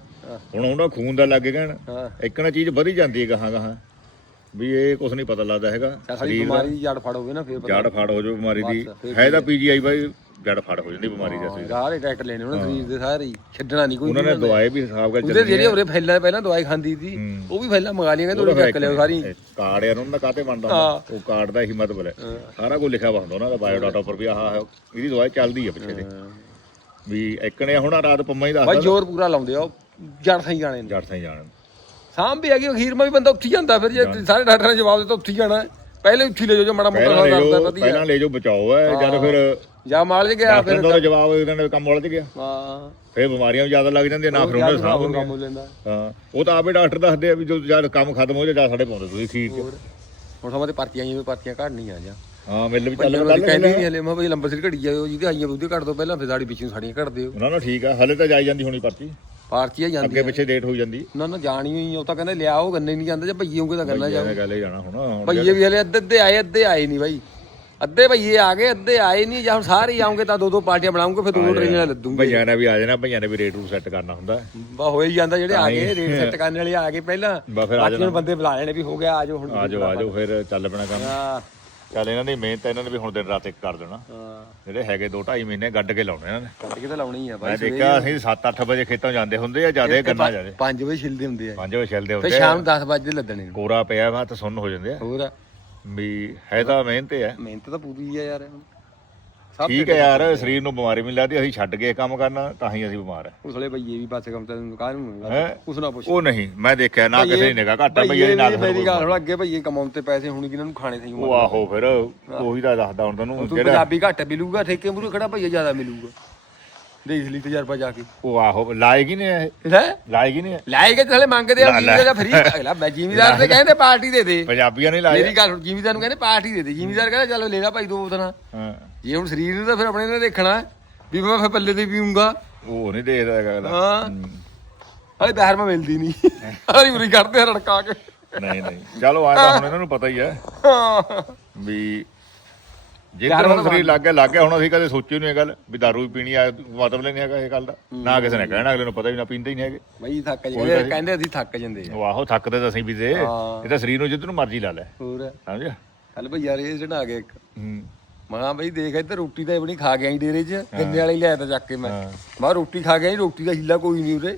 ਹੁਣ ਉਹਨਾਂ ਖੂਨ ਦਾ ਲੱਗ ਹਾਂ। ਇੱਕ ਨਾ ਚੀਜ਼ ਵਧੀ ਜਾਂਦੀ ਹੈ ਗਾਹਾਂ ਗਾਹਾਂ ਵੀ ਇਹ ਕੁਝ ਨਹੀਂ ਪਤਾ ਲੱਗਦਾ ਹੈਗਾ ਸਾਡੀ ਬਿਮਾਰੀ ਦੀ ਜੜ ਫੜ ਹੋਵੇ ਨਾ ਫੇਰ ਜੜ ਫਾੜ ਹੋ ਜਾਊ ਬਿਮਾਰੀ ਦੀ। ਹੈ ਤਾਂ ਪੀਜੀਆਈ ਬਾਈ ਜੜ ਫਾੜ ਹੋ ਜਾਂਦੀ ਬਿਮਾਰੀ ਦਾ ਸਰੀਰ ਸਾਰੇ ਟੈਸਟ ਲੈਣੇ ਉਹਨਾਂ ਸਰੀਰ ਦੇ ਸਾਰੇ ਹੀ ਛੱਡਣਾ ਨਹੀਂ ਕੋਈ ਉਹਨਾਂ ਨੇ ਦਵਾਈ ਵੀ ਹਿਸਾਬ ਕਰ ਉਹਦੇ ਜਿਹੜੇ ਉਹਰੇ ਫੈਲਾ ਪਹਿਲਾਂ ਦਵਾਈ ਖਾਂਦੀ ਸੀ ਉਹ ਵੀ ਫੈਲਾ ਮੰਗਾ ਲਈਆਂ ਕਹਿੰਦੇ ਉਹ ਚੱਕ ਲਿਓ ਸਾਰੀ। ਕਾਰਡ ਯਾਰ ਉਹਨਾਂ ਦਾ ਕਾਤੇ ਬਣਦਾ ਹੁੰਦਾ? ਉਹ ਕਾਰਡ ਦਾ ਹੀ ਮਤਲਬ ਹੈ। ਸਾਰਾ ਕੁਝ ਲਿਖਿਆ ਵਾ ਹੁੰਦਾ ਉਹਨਾਂ ਦਾ ਬਾਇਓ ਡਾਟਾ ਉੱਪਰ ਵੀ ਆਹ ਆਹ ਇਹਦੀ ਦਵਾਈ ਚੱਲਦੀ ਹੈ ਪਿੱਛੇ ਦੇ ਵੀ ਇੱਕ ਨੇ ਹੁਣ ਰਾਤ ਪੰਮਾ ਹੀ ਬਾਈ ਦੱਸਦਾ ਜ਼ੋਰ ਪੂਰਾ ਲਾਉਂਦੇ ਆ ਉਹ ਜੜ ਸਹੀ ਜਾਣੇ ਨੇ। ਸਾਈ ਜਾਣ ਸਾਂਭ ਵੀ ਹੈਗੀ ਅਖੀਰ ਮਾ ਵੀ ਬੰਦਾ ਹੀ ਜਾਂਦਾ ਫਿਰ ਜੇ ਸਾਰੇ ਡਾਕਟਰਾਂ ਨੇ ਜਵਾਬ ਦਿੱਤਾ ਉੱਥੇ ਹੀ ਜਾਣਾ। ਹੈ। ਪਹਿਲੇ ਉੱਥੇ ਲੈ ਜਾਓ ਜੋ ਮਾੜਾ ਮੋਟਾ ਪਹਿਲਾਂ ਲੈ ਜਾਓ ਵਧੀਆ। ਪਹਿਲਾਂ ਲੈ ਜਾਓ ਬਚਾਓ ਹੈ ਜਦ ਫਿਰ ਜਾਂ ਮਾਲ ਚ ਗਿਆ ਫਿਰ ਦਾ ਜਵਾਬ ਦੇ ਕੰਮ ਵਾਲੇ ਚ ਗਿਆ। ਹਾਂ। ਫਿਰ ਬਿਮਾਰੀਆਂ ਵੀ ਜ਼ਿਆਦਾ ਲੱਗ ਜਾਂਦੀਆਂ ਨਾ ਫਿਰ ਉਹਨਾਂ ਦੇ ਸਾਹ ਕੰਮ ਲੈਂਦਾ ਹਾਂ ਉਹ ਤਾਂ ਆਪੇ ਡਾਕਟਰ ਦੱਸਦੇ ਆ ਵੀ ਜਦੋਂ ਜਦ ਕੰਮ ਖਤਮ ਹੋ ਜਾ ਜਾ ਸਾਡੇ ਪਾਉਂਦੇ ਤੁਸੀਂ ਠੀਕ ਹੁਣ ਸਮਾਂ ਤੇ ਪਰਚੀਆਂ ਜਿਵੇਂ ਪਰਚੀਆਂ ਘੜਨੀਆਂ ਜਾਂ ਹਾਂ ਮਿਲ ਵੀ ਚੱਲ ਗੱਲ ਕਹਿੰਦੇ ਨਹੀਂ ਹਲੇ ਮੈਂ ਬਈ ਲੰਬਰ ਸਿਰ ਘੜੀ ਜਾਓ ਜਿਹਦੇ ਆਈਆਂ ਉਹਦੇ ਘੜ ਦੋ ਪਹਿਲਾਂ ਫਿਰ ਸਾਡੀ ਪਿੱਛੇ ਸਾਡੀਆਂ ਘੜ ਦਿਓ। ਉਹਨਾਂ ਨੂੰ ਠੀਕ ਆ ਹਲੇ ਤਾਂ ਜਾਈ ਜਾਂਦੀ ਹੋਣੀ ਪਰਚੀ। ਪਾਰਚੀਆਂ ਜਾਂਦੀ ਅੱਗੇ ਪਿੱਛੇ ਡੇਟ ਹੋਈ ਜਾਂਦੀ। ਨਾ ਨਾ ਜਾਣੀ ਹੋਈ ਉਹ ਤਾਂ ਕਹਿੰਦੇ ਲਿਆਓ ਗੰਨੇ ਨਹੀਂ ਜਾਂਦੇ ਜੇ ਭਈਏ ਹੋਗੇ ਤਾਂ ਜਾਓ ਇਹ ਗੱਲ ਹੀ ਜਾਣਾ ਹੁਣ ਭਈਏ ਵੀ ਹਲੇ ਅੱਧੇ ਅੱਧੇ ਆਏ ਅੱਧੇ ਆਏ ਨਹੀਂ ਬਾਈ। ਅੱਧੇ ਭਈਏ ਆ ਗਏ ਅੱਧੇ ਆਏ ਨਹੀਂ ਜਾਂ ਸਾਰੇ ਹੀ ਆਉਂਗੇ ਤਾਂ ਦੋ ਦੋ ਪਾਰਟੀਆਂ ਬਣਾਉਂਗੇ ਫਿਰ ਦੋ ਦੋ ਟ੍ਰੇਨਾਂ ਲੱਦੂਗੇ। ਭਈਆਂ ਨੇ ਵੀ ਆ ਜਾਣਾ ਭਈਆਂ ਨੇ ਵੀ ਰੇਟ ਰੂਟ ਸੈੱਟ ਕਰਨਾ ਹੁੰਦਾ। ਬਾ ਹੋ ਹੀ ਜਾਂਦਾ ਜਿਹੜੇ ਆ ਗਏ ਰੇਟ ਸੈੱਟ ਕਰਨ ਵਾਲੇ ਆ ਗਏ ਪਹਿਲਾਂ। ਆ ਬਾਕੀ ਹੁਣ ਬੰਦੇ ਬੁਲਾ ਲੈਣੇ ਵੀ ਹੋ ਗਿਆ ਆਜੋ ਹੁਣ। ਆ ਜਾਓ ਆ ਜਾਓ ਫਿਰ ਚੱਲ ਪੈਣਾ ਕੰਮ। ਹਾਂ। ਚੱਲ ਇਹਨਾਂ ਦੀ ਮਿਹਨਤ ਇਹਨਾਂ ਨੇ ਵੀ ਹੁਣ ਦਿਨ ਰਾਤ ਇੱਕ ਕਰ ਦੇਣਾ। ਹਾਂ। ਜਿਹੜੇ ਹੈਗੇ 2 2.5 ਮਹੀਨੇ ਗੱਡ ਕੇ ਲਾਉਣੇ ਇਹਨਾਂ ਨੇ। ਕੱਟ ਕੇ ਤਾਂ ਲਾਉਣੀ ਆ ਮੈਂ ਬਾਈ ਦੇਖਿਆ ਅਸੀਂ 7-8 ਵਜੇ ਖੇਤੋਂ ਜਾਂਦੇ ਹੁੰਦੇ ਆ ਜਿਆਦੇ ਗੰਨਾ ਜਿਆਦੇ। 5 ਵਜੇ ਛਿਲਦੇ ਹੁੰਦੇ ਆ। 5 ਵਜੇ ਛਿਲਦੇ ਫਿਰ ਹੁੰਦੇ ਸ਼ਾਮ ਆ 10 ਵਜੇ ਲੱਦਣੇ ਨੂੰ। ਕੋਰਾ ਪਿਆ ਵਾ ਤਾਂ ਸੁੰਨ ਹੋ ਜਾਂਦੇ ਆ। ਹੋਰ? ਵੀ ਹੈ ਤਾਂ ਮਿਹਨਤ ਹੈ ਮਿਹਨਤ ਤਾਂ ਪੂਰੀ ਆ ਯਾਰ। ਸਭ ਠੀਕ ਹੈ ਯਾਰ ਸਰੀਰ ਨੂੰ ਬਿਮਾਰੀ ਵੀ ਨੀ ਲੱਗਦੀ ਅਸੀਂ ਛੱਡ ਕੇ ਕੰਮ ਕਰਨਾ ਤਾਂ ਹੀ ਅਸੀਂ ਬਿਮਾਰ ਹੈ ਉਸਲੇ ਭਈਏ ਵੀ ਬਸ ਕੰਮ ਤੇ ਕਾਹ ਨੂੰ ਹੈਂ? ਉਸ ਨਾ ਪੁੱਛ। ਉਹ ਨਹੀਂ ਮੈਂ ਦੇਖਿਆ ਨਾ ਕਿਸੇ ਦੀ ਨਿਗਾਹ ਘੱਟ ਹੈ ਭਈਏ ਦੀ ਨਾਲ ਮੇਰੀ ਗੱਲ ਹੁਣ ਅੱਗੇ ਭਈਏ ਕਮਾਉਣ ਤੇ ਪੈਸੇ ਹੁਣ ਕਿਹਨਾਂ ਨੂੰ ਖਾਣੇ ਸਹੀ ਉਹ ਆਹੋ ਫਿਰ ਉਹੀ ਤਾਂ ਦੱਸਦਾ ਹੁਣ ਤੈਨੂੰ ਤੂੰ ਜਿਹੜਾ ਪੰਜਾਬੀ ਘੱਟ ਮਿਲੂਗਾ ਠੇਕੇ ਮੂਰੇ ਖੜਾ ਭਈਆ ਜ਼ਿਆਦਾ ਮਿਲੂਗਾ। ਦੇਖ ਲਈ ਤਜਰਬਾ ਜਾ ਕੇ। ਉਹ ਆਹੋ ਲਾਏਗੀ ਨੇ ਇਹ? ਹੈ? ਲਾਏਗੀ ਨੇ ਲਾਏਗੇ ਤੇ ਹਲੇ ਮੰਗਦੇ ਆ ਲੈ, ਲੈ। ਜੀਵੀ ਦਾ ਫਰੀ ਅਗਲਾ ਮੈਂ ਜ਼ਿਮੀਦਾਰ ਤੇ ਕਹਿੰਦੇ ਪਾਰਟੀ ਦੇ ਦੇ। ਪੰਜਾਬੀਆਂ ਨੇ ਲਾਏ। ਮੇਰੀ ਗੱਲ ਹੁਣ ਜ਼ਿਮੀਦਾਰ ਨੂੰ ਕਹਿੰਦੇ ਪਾਰਟੀ ਦੇ ਦੇ। ਜ਼ਿਮੀਦਾਰ ਕਹਿੰਦਾ ਚੱਲ ਲੈ ਲੈ ਭਾਈ ਦੋ ਬੋਤਲਾਂ। ਹਾਂ। ਜੇ ਹੁਣ ਸਰੀਰ ਨੂੰ ਤਾਂ ਫਿਰ ਆਪਣੇ ਨੇ ਦੇਖਣਾ ਵੀ ਮੈਂ ਫਿਰ ਪੱਲੇ ਤੇ ਪੀਊਂਗਾ। ਉਹ ਨਹੀਂ ਦੇਖਦਾ ਹੈਗਾ ਅਗਲਾ। ਹਾਂ। ਹਲੇ ਬਾਹਰ ਮੈਂ ਮਿਲਦੀ ਨਹੀਂ। ਹਲੇ ਉਰੀ ਕਰਦੇ ਆ ਰੜਕਾ ਕੇ। ਨਹੀਂ ਨਹੀਂ। ਚਲੋ ਆਇਆ ਤਾਂ ਹੁਣ ਇਹਨਾਂ ਨੂੰ ਪਤਾ ਹੀ ਹੈ ਵੀ ਜੇ ਹੁਣ ਸਰੀਰ ਲੱਗ ਗਿਆ ਲੱਗ ਗਿਆ ਹੁਣ ਅਸੀਂ ਕਦੇ ਸੋਚੀ ਨਹੀਂ ਇਹ ਗੱਲ ਵੀ ਦਾਰੂ ਵੀ ਪੀਣੀ ਆ ਮਤਲਬ ਨਹੀਂ ਹੈਗਾ ਇਹ ਗੱਲ ਦਾ। ਨਾ ਕਿਸੇ ਨੇ ਕਹਿਣਾ ਅਗਲੇ ਨੂੰ ਪਤਾ ਵੀ ਨਾ ਪੀਂਦੇ ਹੀ ਨਹੀਂ ਹੈਗੇ। ਬਈ ਥੱਕ ਜਾਂਦੇ ਕਹਿੰਦੇ ਅਸੀਂ ਥੱਕ ਜਾਂਦੇ ਆ। ਆਹੋ ਥੱਕਦੇ ਤਾਂ ਅਸੀਂ ਵੀ ਦੇ ਹਾਂ। ਇਹ ਤਾਂ ਸਰੀਰ ਨੂੰ ਜਿੱਦ ਨੂੰ ਮਰਜ਼ੀ ਲਾ ਲੈ। ਹੋਰ। ਸਮਝਿਆ? ਕੱਲ ਭਈ ਯਾਰ ਇਹ ਚੜਾ ਗਿਆ ਇੱਕ। ਹੂੰ। ਮਹਾ ਬਈ ਦੇਖ ਇੱਧਰ ਰੋਟੀ ਤਾਂ ਆਪਣੀ ਖਾ ਗਿਆ ਹੀ ਡੇਰੇ 'ਚ। ਗੰਨੇ ਵਾਲੀ ਲਿਆਇਆ ਤਾਂ ਚੱਕ ਕੇ ਮੈਂ। ਹਾਂ। ਮੈਂ ਰੋਟੀ ਖਾ ਗਿਆ ਜੀ ਰੋਟੀ ਦਾ ਹਿੱਲਾ ਕੋਈ ਨਹੀਂ ਉਰੇ।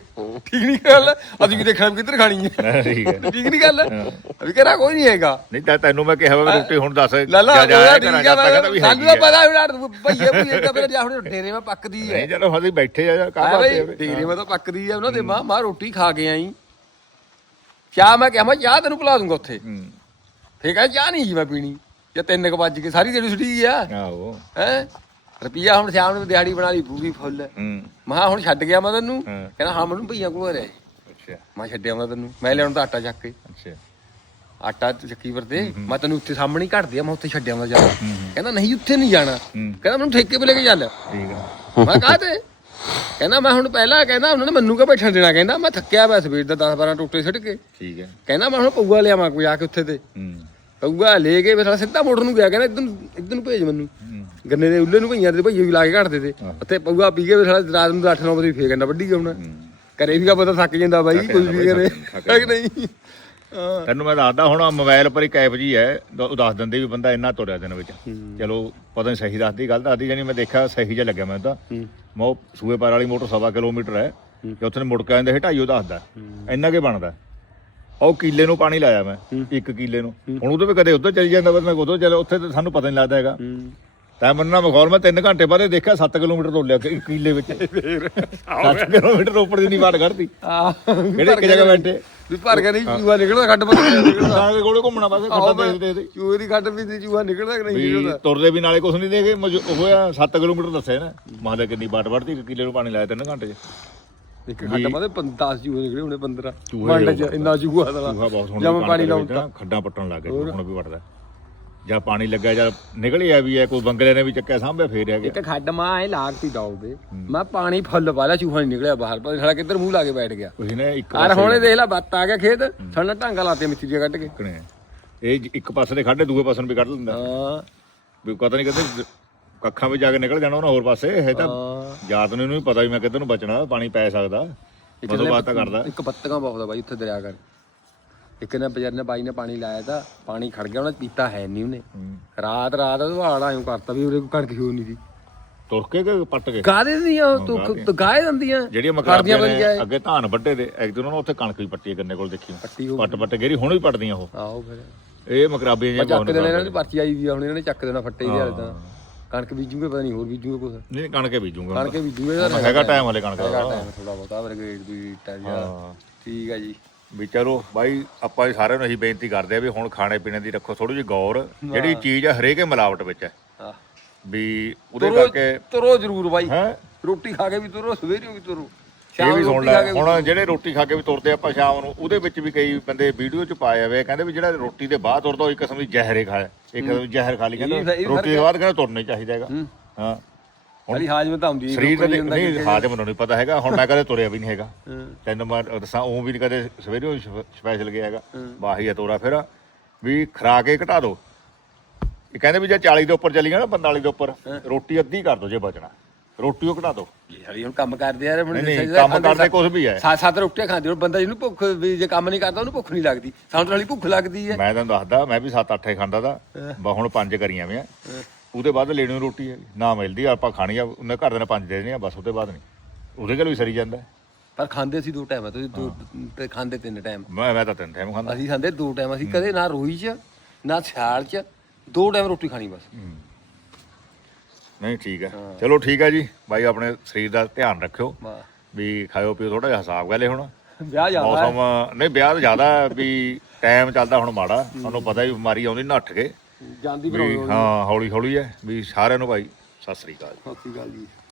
ਠੀਕ ਨਹੀਂ ਗੱਲ। ਅਸੀਂ ਵੀ ਦੇਖਣਾ ਕਿੱਧਰ ਖਾਣੀ ਹੈ? ਠੀਕ ਹੈ। ਠੀਕ ਨਹੀਂ ਗੱਲ। ਅਭੀ ਕਰਾ ਕੋਈ ਨਹੀਂ ਹੈਗਾ। ਨਹੀਂ ਤਾਂ ਤੈਨੂੰ ਮੈਂ ਕਿਹਾ ਵਾ ਰੋਟੀ ਹੁਣ ਦੱਸ ਜਾ ਜਾ ਠੀਕ ਵੀ ਸਾਨੂੰ ਤਾਂ। ਪਤਾ ਹੁਣ ਭਈਏ ਭਈਏ ਤਾਂ ਫਿਰ ਜਾ ਹੁਣ ਡੇਰੇ ਮੈਂ ਪੱਕਦੀ ਹੈ ਨਹੀਂ ਚਲੋ ਅਸੀਂ ਬੈਠੇ ਆ ਕਾਹ ਬਾਤ ਡੇਰੇ ਮੈਂ ਤਾਂ ਪੱਕਦੀ ਹੈ ਉਹਨਾਂ ਦੇ ਮਾਂ ਮਾਂ ਰੋਟੀ ਖਾ ਕੇ ਆਈ। ਚਾਹ ਮੈਂ ਕਿਹਾ ਮੈਂ ਚਾਹ ਤੈਨੂੰ ਪਿਲਾ ਦੂੰਗਾ ਉੱਥੇ। ਹੂੰ। ਫੇਰ ਕਹਿੰਦਾ ਚਾਹ ਨਹੀਂ ਜੀ ਮੈਂ ਪੀਣੀ। ਜੇ ਤਿੰਨ ਕੁ ਵੱਜ ਕੇ ਸਾਰੀ ਦਿਹਾੜੀ ਛੁੱਟੀ ਆ। ਆਹੋ। ਹੈ? ਰੁਪਈਆ ਹੁਣ ਸ਼ਾਮ ਨੂੰ ਦਿਹਾੜੀ ਬਣਾ ਲਈ ਪੂਰੀ ਫੁੱਲ। ਹੂੰ। ਮਹਾ ਹੁਣ ਛੱਡ ਗਿਆ ਮੈਂ ਤੈਨੂੰ। ਕਹਿੰਦਾ ਹਾਂ ਮੈਨੂੰ ਭਈਆ ਕੋਲ ਰਹਿ ਅੱਛਾ। ਮੈਂ ਛੱਡਿਆ ਮੈਂ ਤੈਨੂੰ। ਮੈਂ ਲਿਆਉਣ ਦਾ ਆਟਾ ਚੱਕ ਕੇ। ਅੱਛਾ। ਆਟਾ ਚੱਕੀ ਵਰਤੇ ਮੈਂ ਤੈਨੂੰ ਉੱਥੇ ਸਾਹਮਣੇ ਹੀ ਘੱਟ ਦਿਆ ਮੈਂ ਉੱਥੇ ਛੱਡਿਆ ਮੈਂ ਜਾ ਕਹਿੰਦਾ ਨਹੀਂ ਉੱਥੇ ਨਹੀਂ ਜਾਣਾ। ਕਹਿੰਦਾ ਮੈਨੂੰ ਠੇਕੇ 'ਤੇ ਲੈ ਕੇ ਚੱਲ। ਠੀਕ ਆ। ਮੈਂ ਕਹਾ ਤੇ ਕਹਿੰਦਾ ਮੈਂ ਹੁਣ ਪਹਿਲਾਂ ਕਹਿੰਦਾ ਉਹਨਾਂ ਨੇ ਮੈਨੂੰ ਕਿਹਾ ਬੈਠਣ ਦੇਣਾ? ਕਹਿੰਦਾ ਮੈਂ ਥੱਕਿਆ ਪਿਆ ਸਵੇਰ ਦਾ 10 12 ਟੋਟੇ ਛੱਡ ਕੇ। ਠੀਕ ਹੈ ਕਹਿੰਦਾ ਮੈਂ ਹੁਣ ਪਊਆ ਲਿਆਵਾਂ ਕੋਈ ਆ ਕੇ ਉੱਥੇ ਤੇ। ਹੂੰ। ਪਊਆ ਲੈ ਕੇ ਫਿਰ ਸਿੱਧਾ ਮੋਟਰ ਨੂੰ ਗਿਆ ਕਹਿੰਦਾ ਨੂੰ ਇੱਧਰ ਨੂੰ ਭੇਜ ਮੈਨੂੰ। ਗੰਨੇ ਦੇ ਉੱਲੇ ਨੂੰ ਭਈਆਂ ਦੇ ਭਈਏ ਵੀ ਲਾ ਕੇ ਘੜਦੇ ਤੇ ਹਾਂ। ਉੱਥੇ ਪਊਆ ਪੀ ਕੇ ਸਾਲਾ ਰਾਤ ਨੂੰ 8-9 ਵਜੇ ਫੇਰ ਗੰਨਾ ਵੱਢੀ ਹੁਣ। ਘਰੇ ਵੀ ਕਾ ਪਤਾ ਥੱਕ ਜਾਂਦਾ ਬਾਈ ਜਾਂਦਾ ਵੀ ਕਰੇ। ਹੈ ਕਿ ਨਹੀਂ? ਤੈਨੂੰ ਮੈਂ ਦੱਸਦਾ ਹੁਣ ਮੋਬਾਈਲ ਪਰ ਇੱਕ ਐਪ ਜੀ ਹੈ ਦ- ਉਹ ਦੱਸ ਦਿੰਦੇ ਵੀ ਬੰਦਾ ਇੰਨਾ ਤੁਰਿਆ ਦਿਨ ਵਿੱਚ। ਚਲੋ ਪਤਾ ਨਹੀਂ ਸਹੀ ਦੱਸਦੀ ਗੱਲ ਦੱਸਦੀ ਜਾਨੀ ਮੈਂ ਦੇਖਿਆ ਸਹੀ ਜਿਹਾ ਲੱਗਿਆ ਮੈਨੂੰ ਤਾਂ। ਮੈਂ ਉਹ ਸੂਏ ਪਾਰ ਵਾਲੀ ਮੋਟਰ ਸਵਾ ਕਿਲੋਮੀਟਰ ਹੈ ਤੇ ਉੱਥੇ ਮੁੜ ਕੇ ਆਂਦੇ ਢਾਈ ਉਹ ਦੱਸਦਾ। ਇੰਨਾ ਕੀ ਬਣਦਾ। ਉਹ ਕੀਲੇ ਨੂੰ ਪਾਣੀ ਲਾਇਆ ਮੈਂ ਇੱਕ ਕੀਲੇ ਨੂੰ। ਹੁਣ ਉਹਦੇ ਵੀ ਕਦੇ ਉੱਧਰ ਚਲੀ ਜਾਂਦਾ ਬਸ ਮੈਂ ਉਧਰ ਚੱਲ ਉੱਥੇ ਤਾਂ ਸਾਨੂੰ ਪਤਾ ਨਹੀਂ ਲੱਗਦਾ ਹੈਗਾ। ਤਾਂ ਮੰਨਣਾ ਮਖੌਲ ਮੈਂ 3 ਘੰਟੇ ਬਾਅਦ ਦੇਖਿਆ 7 ਕਿਲੋਮੀਟਰ ਤੋਂ ਲਿਆ ਇੱਕ ਕੀਲੇ ਵਿੱਚ। 7 ਕਿਲੋਮੀਟਰ ਉੱਪਰ ਦੀ ਨਹੀਂ ਬਾੜ ਕੱਢਦੀ ਆ ਕਿਹੜੇ ਇੱਕ ਜਗ੍ਹਾ ਬੈਠੇ? ਵੀ ਭਰ ਕੇ ਨਹੀਂ ਚੂਹਾ ਨਿਕਲਦਾ ਖੱਡ ਪੱਤ ਨਿਕਲਦਾ। ਤਾਂ ਦੇ ਕੋਲੇ ਘੁੰਮਣਾ ਬਸ ਖੱਡਾ ਦੇ ਦੇ ਦੇ ਚੂਹੇ ਦੀ ਖੱਡ ਵੀ ਦੀ ਚੂਹਾ ਨਿਕਲਦਾ ਕਿ ਨਹੀਂ ਨਿਕਲਦਾ? ਤੁਰਦੇ ਵੀ ਨਾਲੇ ਕੁਛ ਨਹੀਂ ਦੇਗੇ ਉਹ ਆ 7 ਕਿਲੋਮੀਟਰ ਦੱਸਿਆ ਨਾ। ਮਾਹਦਾ ਕਿੰਨੀ ਬਾਟ ਵੜਦੀ ਇੱਕ ਕਿਲੇ ਨੂੰ ਪਾਣੀ ਲਾਇਆ 3 ਘੰਟੇ ਚ। ਇੱਕ ਖੱਡ ਪੱਤ 10 ਚੂਹੇ ਨਿਕਲੇ ਹੁਣੇ 15 ਚੂਹੇ ਮੰਡ ਚ ਇੰਨਾ ਚੂਹਾ ਦਾ ਚੂਹਾ ਬਹੁਤ ਪਾਣੀ ਲਾਉਂਦਾ। ਖੱਡਾਂ ਪੱਟਣ ਲੱਗ ਹੁਣ ਵੀ ਵੜਦਾ ਜਾਂ ਪਾਣੀ ਲੱਗਾ ਜਾਂ ਨਿਕਲਿਆ ਵੀ ਹੈ ਕੋਈ ਬੰਗਲੇ ਨੇ ਵੀ ਚੱਕਿਆ ਸਾਂਭਿਆ ਫੇਰ ਗਿਆ। ਇੱਕ ਖੱਡ ਮਾਂ ਐ ਲਾਗਤੀ ਡਾਉ ਦੇ ਮੈਂ ਪਾਣੀ ਫੁੱਲ ਪਾ ਲਿਆ ਚੂਹਾ ਨਹੀਂ ਨਿਕਲਿਆ ਬਾਹਰ। ਪਰ ਸਾਲਾ ਕਿੱਧਰ ਮੂੰਹ ਲਾ ਕੇ ਬੈਠ ਗਿਆ। ਤੁਸੀਂ ਨੇ ਇੱਕ ਆਰ ਹੁਣੇ ਦੇਖ ਲੈ ਬੱਤ ਆ ਗਿਆ ਖੇਤ। ਸਾਡਾ ਢਾਂਗਾ ਲਾਤੇ ਮਿੱਟੀ ਦੀਆਂ ਕੱਢ ਕੇ। ਇਹ ਇੱਕ ਪਾਸੇ ਦੇ ਖੱਡੇ ਦੂਏ ਪਾਸੇ ਨੂੰ ਵੀ ਕੱਢ ਲੈਂਦਾ। ਹਾਂ। ਵੀ ਪਤਾ ਨਹੀਂ ਕਦੇ ਕੱਖਾਂ ਵਿੱਚ ਜਾ ਕੇ ਨਿਕਲ ਜਾਣਾ ਉਹਨਾਂ ਹੋਰ ਪਾਸੇ ਇਹ ਤਾਂ ਯਾਦ ਨੂੰ ਵੀ ਪਤਾ ਵੀ ਮੈਂ ਕਿੱਧਰ ਨੂੰ ਬਚਣਾ ਪਾਣੀ ਪੈ ਸਕਦਾ। ਮਦੋਂ ਬਾਤ ਤਾਂ ਕਰਦਾ। ਇੱਕ ਬੱਤਕਾਂ ਬਹੁਤ ਆ ਬਾਈ ਉੱਥੇ ਦਰਿਆ ਕਰ। ਇੱਕ ਨੇ ਬਜ਼ਾਰ ਨੇ ਬਾਈ ਨੇ ਪਾਣੀ ਲਾਇਆ ਤਾਂ ਪਾਣੀ ਖੜ ਗਿਆ ਉਹਨੇ ਪੀਤਾ ਹੈ ਨਹੀਂ ਉਹਨੇ। ਰਾਤ ਰਾਤ ਉਹ ਆੜਾ ਐਂ ਕਰਤਾ ਵੀ ਉਹਦੇ ਕਣਕ ਹੀ ਨਹੀਂ ਸੀ। ਤੁਰ ਕੇ ਕਿ ਪੱਟ ਕੇ? ਗਾਦੇ ਦੀਆਂ ਉਹ ਤੂੰ ਗਾਏ ਦਿੰਦੀਆਂ ਜਿਹੜੀਆਂ ਬੰਦੀਆਂ ਨੇ ਅੱਗੇ ਧਾਨ ਵੱਡੇ ਦੇ ਇੱਕ ਦਿਨ ਉਹਨਾਂ ਉੱਥੇ ਕਣਕ ਵੀ ਪੱਟੀ ਗੰਨੇ ਕੋਲ ਦੇਖੀ। ਪੱਟੀ ਪੱਟ ਗੇਰੀ ਹੁਣ ਵੀ ਪੱਟਦੀਆਂ ਉਹ। ਆਹੋ ਫਿਰ। ਇਹ ਮਕਰਾਬੀਆਂ ਜਿਹੀਆਂ ਚੱਕ ਦੇਣਾ ਇਹਨਾਂ ਦੀ। ਪਰਚੀ ਆਈ ਵੀ ਆ ਹੁਣ ਇਹਨਾਂ ਨੇ ਚੱਕ ਦੇਣਾ ਫੱਟੇ ਦੇ ਹਾਲੇ ਤਾਂ। ਕਣਕ ਬੀਜੂਗੇ ਪਤਾ ਨਹੀਂ ਹੋਰ ਬੀਜੂਗੇ ਕੁਛ। ਨਹੀਂ ਕਣਕੇ ਬੀਜੂਗਾ। ਕਣਕ ਬੀਜੂਗੇ ਇਹਦਾ ਹੈਗਾ ਟਾਈਮ ਹਲੇ ਕਣਕ ਹੈਗਾ ਦਾ ਟਾਈਮ ਥੋੜਾ ਬਹੁਤਾ ਬਰਗੇਡ ਦੀ ਟਾ ਜਾ ਹਾਂ। ਠੀਕ ਹੈ ਜੀ। ਵੀ ਚਲੋ ਬਾਈ ਆਪਾਂ ਵੀ ਸਾਰਿਆਂ ਨੂੰ ਅਸੀਂ ਬੇਨਤੀ ਕਰਦੇ ਆ ਵੀ ਹੁਣ ਖਾਣੇ ਪੀਣੇ ਦੀ ਰੱਖੋ ਥੋੜੀ ਜਿਹੀ ਗੌਰ। ਜਿਹੜੀ ਚੀਜ਼ ਆ ਹਰੇਕ ਹੀ ਮਿਲਾਵਟ ਵਿੱਚ ਹੈ। ਹਾਂ। ਵੀ ਉਹਦੇ ਤੁਰੋ ਕਰਕੇ ਤੁਰੋ ਜ਼ਰੂਰ ਬਾਈ। ਹੈ? ਰੋਟੀ ਖਾ ਕੇ ਵੀ ਤੁਰੋ ਸਵੇਰੇ ਵੀ ਤੁਰੋ। ਇਹ ਵੀ ਸੁਣ ਲੈ ਖਾ ਕੇ ਵੀ ਹੁਣ ਜਿਹੜੇ ਰੋਟੀ ਖਾ ਕੇ ਵੀ ਤੁਰਦੇ ਆਪਾਂ ਸ਼ਾਮ ਨੂੰ ਉਹਦੇ ਵਿੱਚ ਵੀ ਕਈ ਬੰਦੇ ਵੀਡੀਓ ਚ ਪਾਏ ਹੋਏ ਆ, ਕਹਿੰਦੇ ਵੀ ਜਿਹੜਾ ਰੋਟੀ ਦੇ ਬਾਅਦ ਤੁਰਦਾ ਉਹ ਇੱਕ ਕਿਸਮ ਦੀ ਜ਼ਹਿਰੇ ਖਾਇਆ ਇੱਕ ਕਿਸਮ ਦੀ ਜ਼ਹਿਰ ਖਾ ਲਈ ਇਹ- ਇਹ ਕਹਿੰਦਾ ਰੋਟੀ ਦੇ ਬਾਅਦ ਕਹਿੰਦਾ ਤੁਰਨਾ ਹੀ ਚਾਹੀਦਾ ਹੈਗਾ। ਹੂੰ। ਹਾਂ। ਸਾਡੀ ਹਾਜ਼ਮ ਤਾਂ ਹੁੰਦੀ ਸਰੀਰ ਦਾ ਨਹੀਂ ਹਾਜ਼ਮ ਨੂੰ ਨਹੀਂ ਪਤਾ ਹੈਗਾ। ਹੁਣ ਮੈਂ ਕਦੇ ਤੁਰਿਆ ਵੀ ਨਹੀਂ ਹੈਗਾ। ਹਾਂ। ਤੈਨੂੰ ਮੈਂ ਦੱਸਾਂ ਉਹ ਵੀ ਨੀ ਕਦੇ ਸਵੇਰੇ ਸਪੈਸ਼ਲ ਗਿਆ ਹੈਗਾ। ਬਾਹੀ ਆ ਤੋਰਾ ਫਿਰ ਵੀ ਖਰਾ ਕੇ ਘਟਾ ਦੋ। ਇਹ ਕਹਿੰਦੇ ਵੀ ਜੇ 40 ਦੇ ਉੱਪਰ ਚਲੀ ਗਿਆ ਨਾ 45 ਦੇ ਉੱਪਰ ਰੋਟੀ ਅੱਧੀ ਕਰ ਦੋ ਜੇ ਬਚਣਾ। ਰੋਟੀ ਉਹ ਘਟਾ ਦਿਓ ਯਾਰੀ ਹੁਣ ਕੰਮ ਕਰਦੇ ਆ ਨਹੀਂ, ਨਹੀਂ, ਕੰਮ ਕਰਦੇ ਕੁਛ ਵੀ ਹੈ। ਸੱਤ ਸੱਤ ਰੋਟੀਆਂ ਖਾਂਦੇ ਹੁਣ ਬੰਦਾ ਜਿਹਨੂੰ ਭੁੱਖ ਵੀ ਜੇ ਕੰਮ ਨਹੀਂ ਕਰਦਾ ਉਹਨੂੰ ਭੁੱਖ ਨਹੀਂ ਲੱਗਦੀ। ਸਾਨੂੰ ਤਾਂ ਹਾਲੀ ਭੁੱਖ ਲੱਗਦੀ ਹੈ। ਮੈਂ ਤੁਹਾਨੂੰ ਦੱਸਦਾ ਮੈਂ ਵੀ 7-8 ਖਾਂਦਾ ਦਾ ਬਾ ਹੁਣ ਪੰਜ ਕਰੀਆਂ ਵੇ ਉਹਦੇ ਬਾਅਦ ਲੈਣੀ ਨੂੰ ਰੋਟੀ ਹੈ। ਨਾ ਮਿਲਦੀ ਆਪਾਂ ਖਾਣੀ ਆ ਉਹਨੇ ਘਰ ਦੇ ਨੇ ਪੰਜ ਦੇ ਦੇਣੇ ਆ ਬਸ ਉਹਦੇ ਬਾਅਦ ਨਹੀਂ। ਉਹਦੇ ਕੋਲ ਵੀ ਸਰੀ ਜਾਂਦਾ। ਪਰ ਖਾਂਦੇ ਸੀ ਦੋ ਟਾਈਮ ਆ ਤੁਸੀਂ ਦੋ ਤੇ ਖਾਂਦੇ ਤਿੰਨ ਟਾਈਮ। ਮੈਂ ਮੈਂ ਤਾਂ ਤਿੰਨ ਟਾਈਮ ਖਾਂਦਾ। ਅਸੀਂ ਖਾਂਦੇ ਦੋ ਟਾਈਮ ਅਸੀਂ ਕਦੇ ਨਾ ਰੋਈ ਚ ਨਾ ਸਿਆਲ ਚ ਦੋ ਟਾਈਮ ਰੋਟੀ ਖਾਣੀ ਬਸ। ਨਹੀਂ ਠੀਕ ਹੈ। ਚਲੋ ਠੀਕ ਹੈ ਜੀ। ਬਾਈ ਆਪਣੇ ਸਰੀਰ ਦਾ ਧਿਆਨ ਰੱਖਿਓ। ਵੀ ਖਾਓ ਪੀਓ ਥੋੜਾ ਜਿਹਾ ਹਿਸਾਬ ਗੱਲ ਹੁਣ। ਵਿਆਹ ਜ਼ਿਆਦਾ। ਮੌਸਮ ਨਹੀਂ ਵਿਆਹ ਤਾਂ ਜ਼ਿਆਦਾ ਵੀ ਟਾਈਮ ਚੱਲਦਾ ਹੁਣ ਮਾੜਾ। ਤੁਹਾਨੂੰ ਪਤਾ ਹੀ ਬਿਮਾਰੀ ਆਉਂਦੀ ਨੱਠ ਕੇ। ਜਾਂਦੀ ਵੀ ਹਾਂ ਹੌਲੀ ਹੌਲੀ ਹੈ। ਵੀ ਸਾਰਿਆਂ ਨੂੰ ਭਾਈ ਸਤਿ ਸ੍ਰੀ ਅਕਾਲ। ਸਤਿ ਸ਼੍ਰੀ ਅਕਾਲ ਜੀ।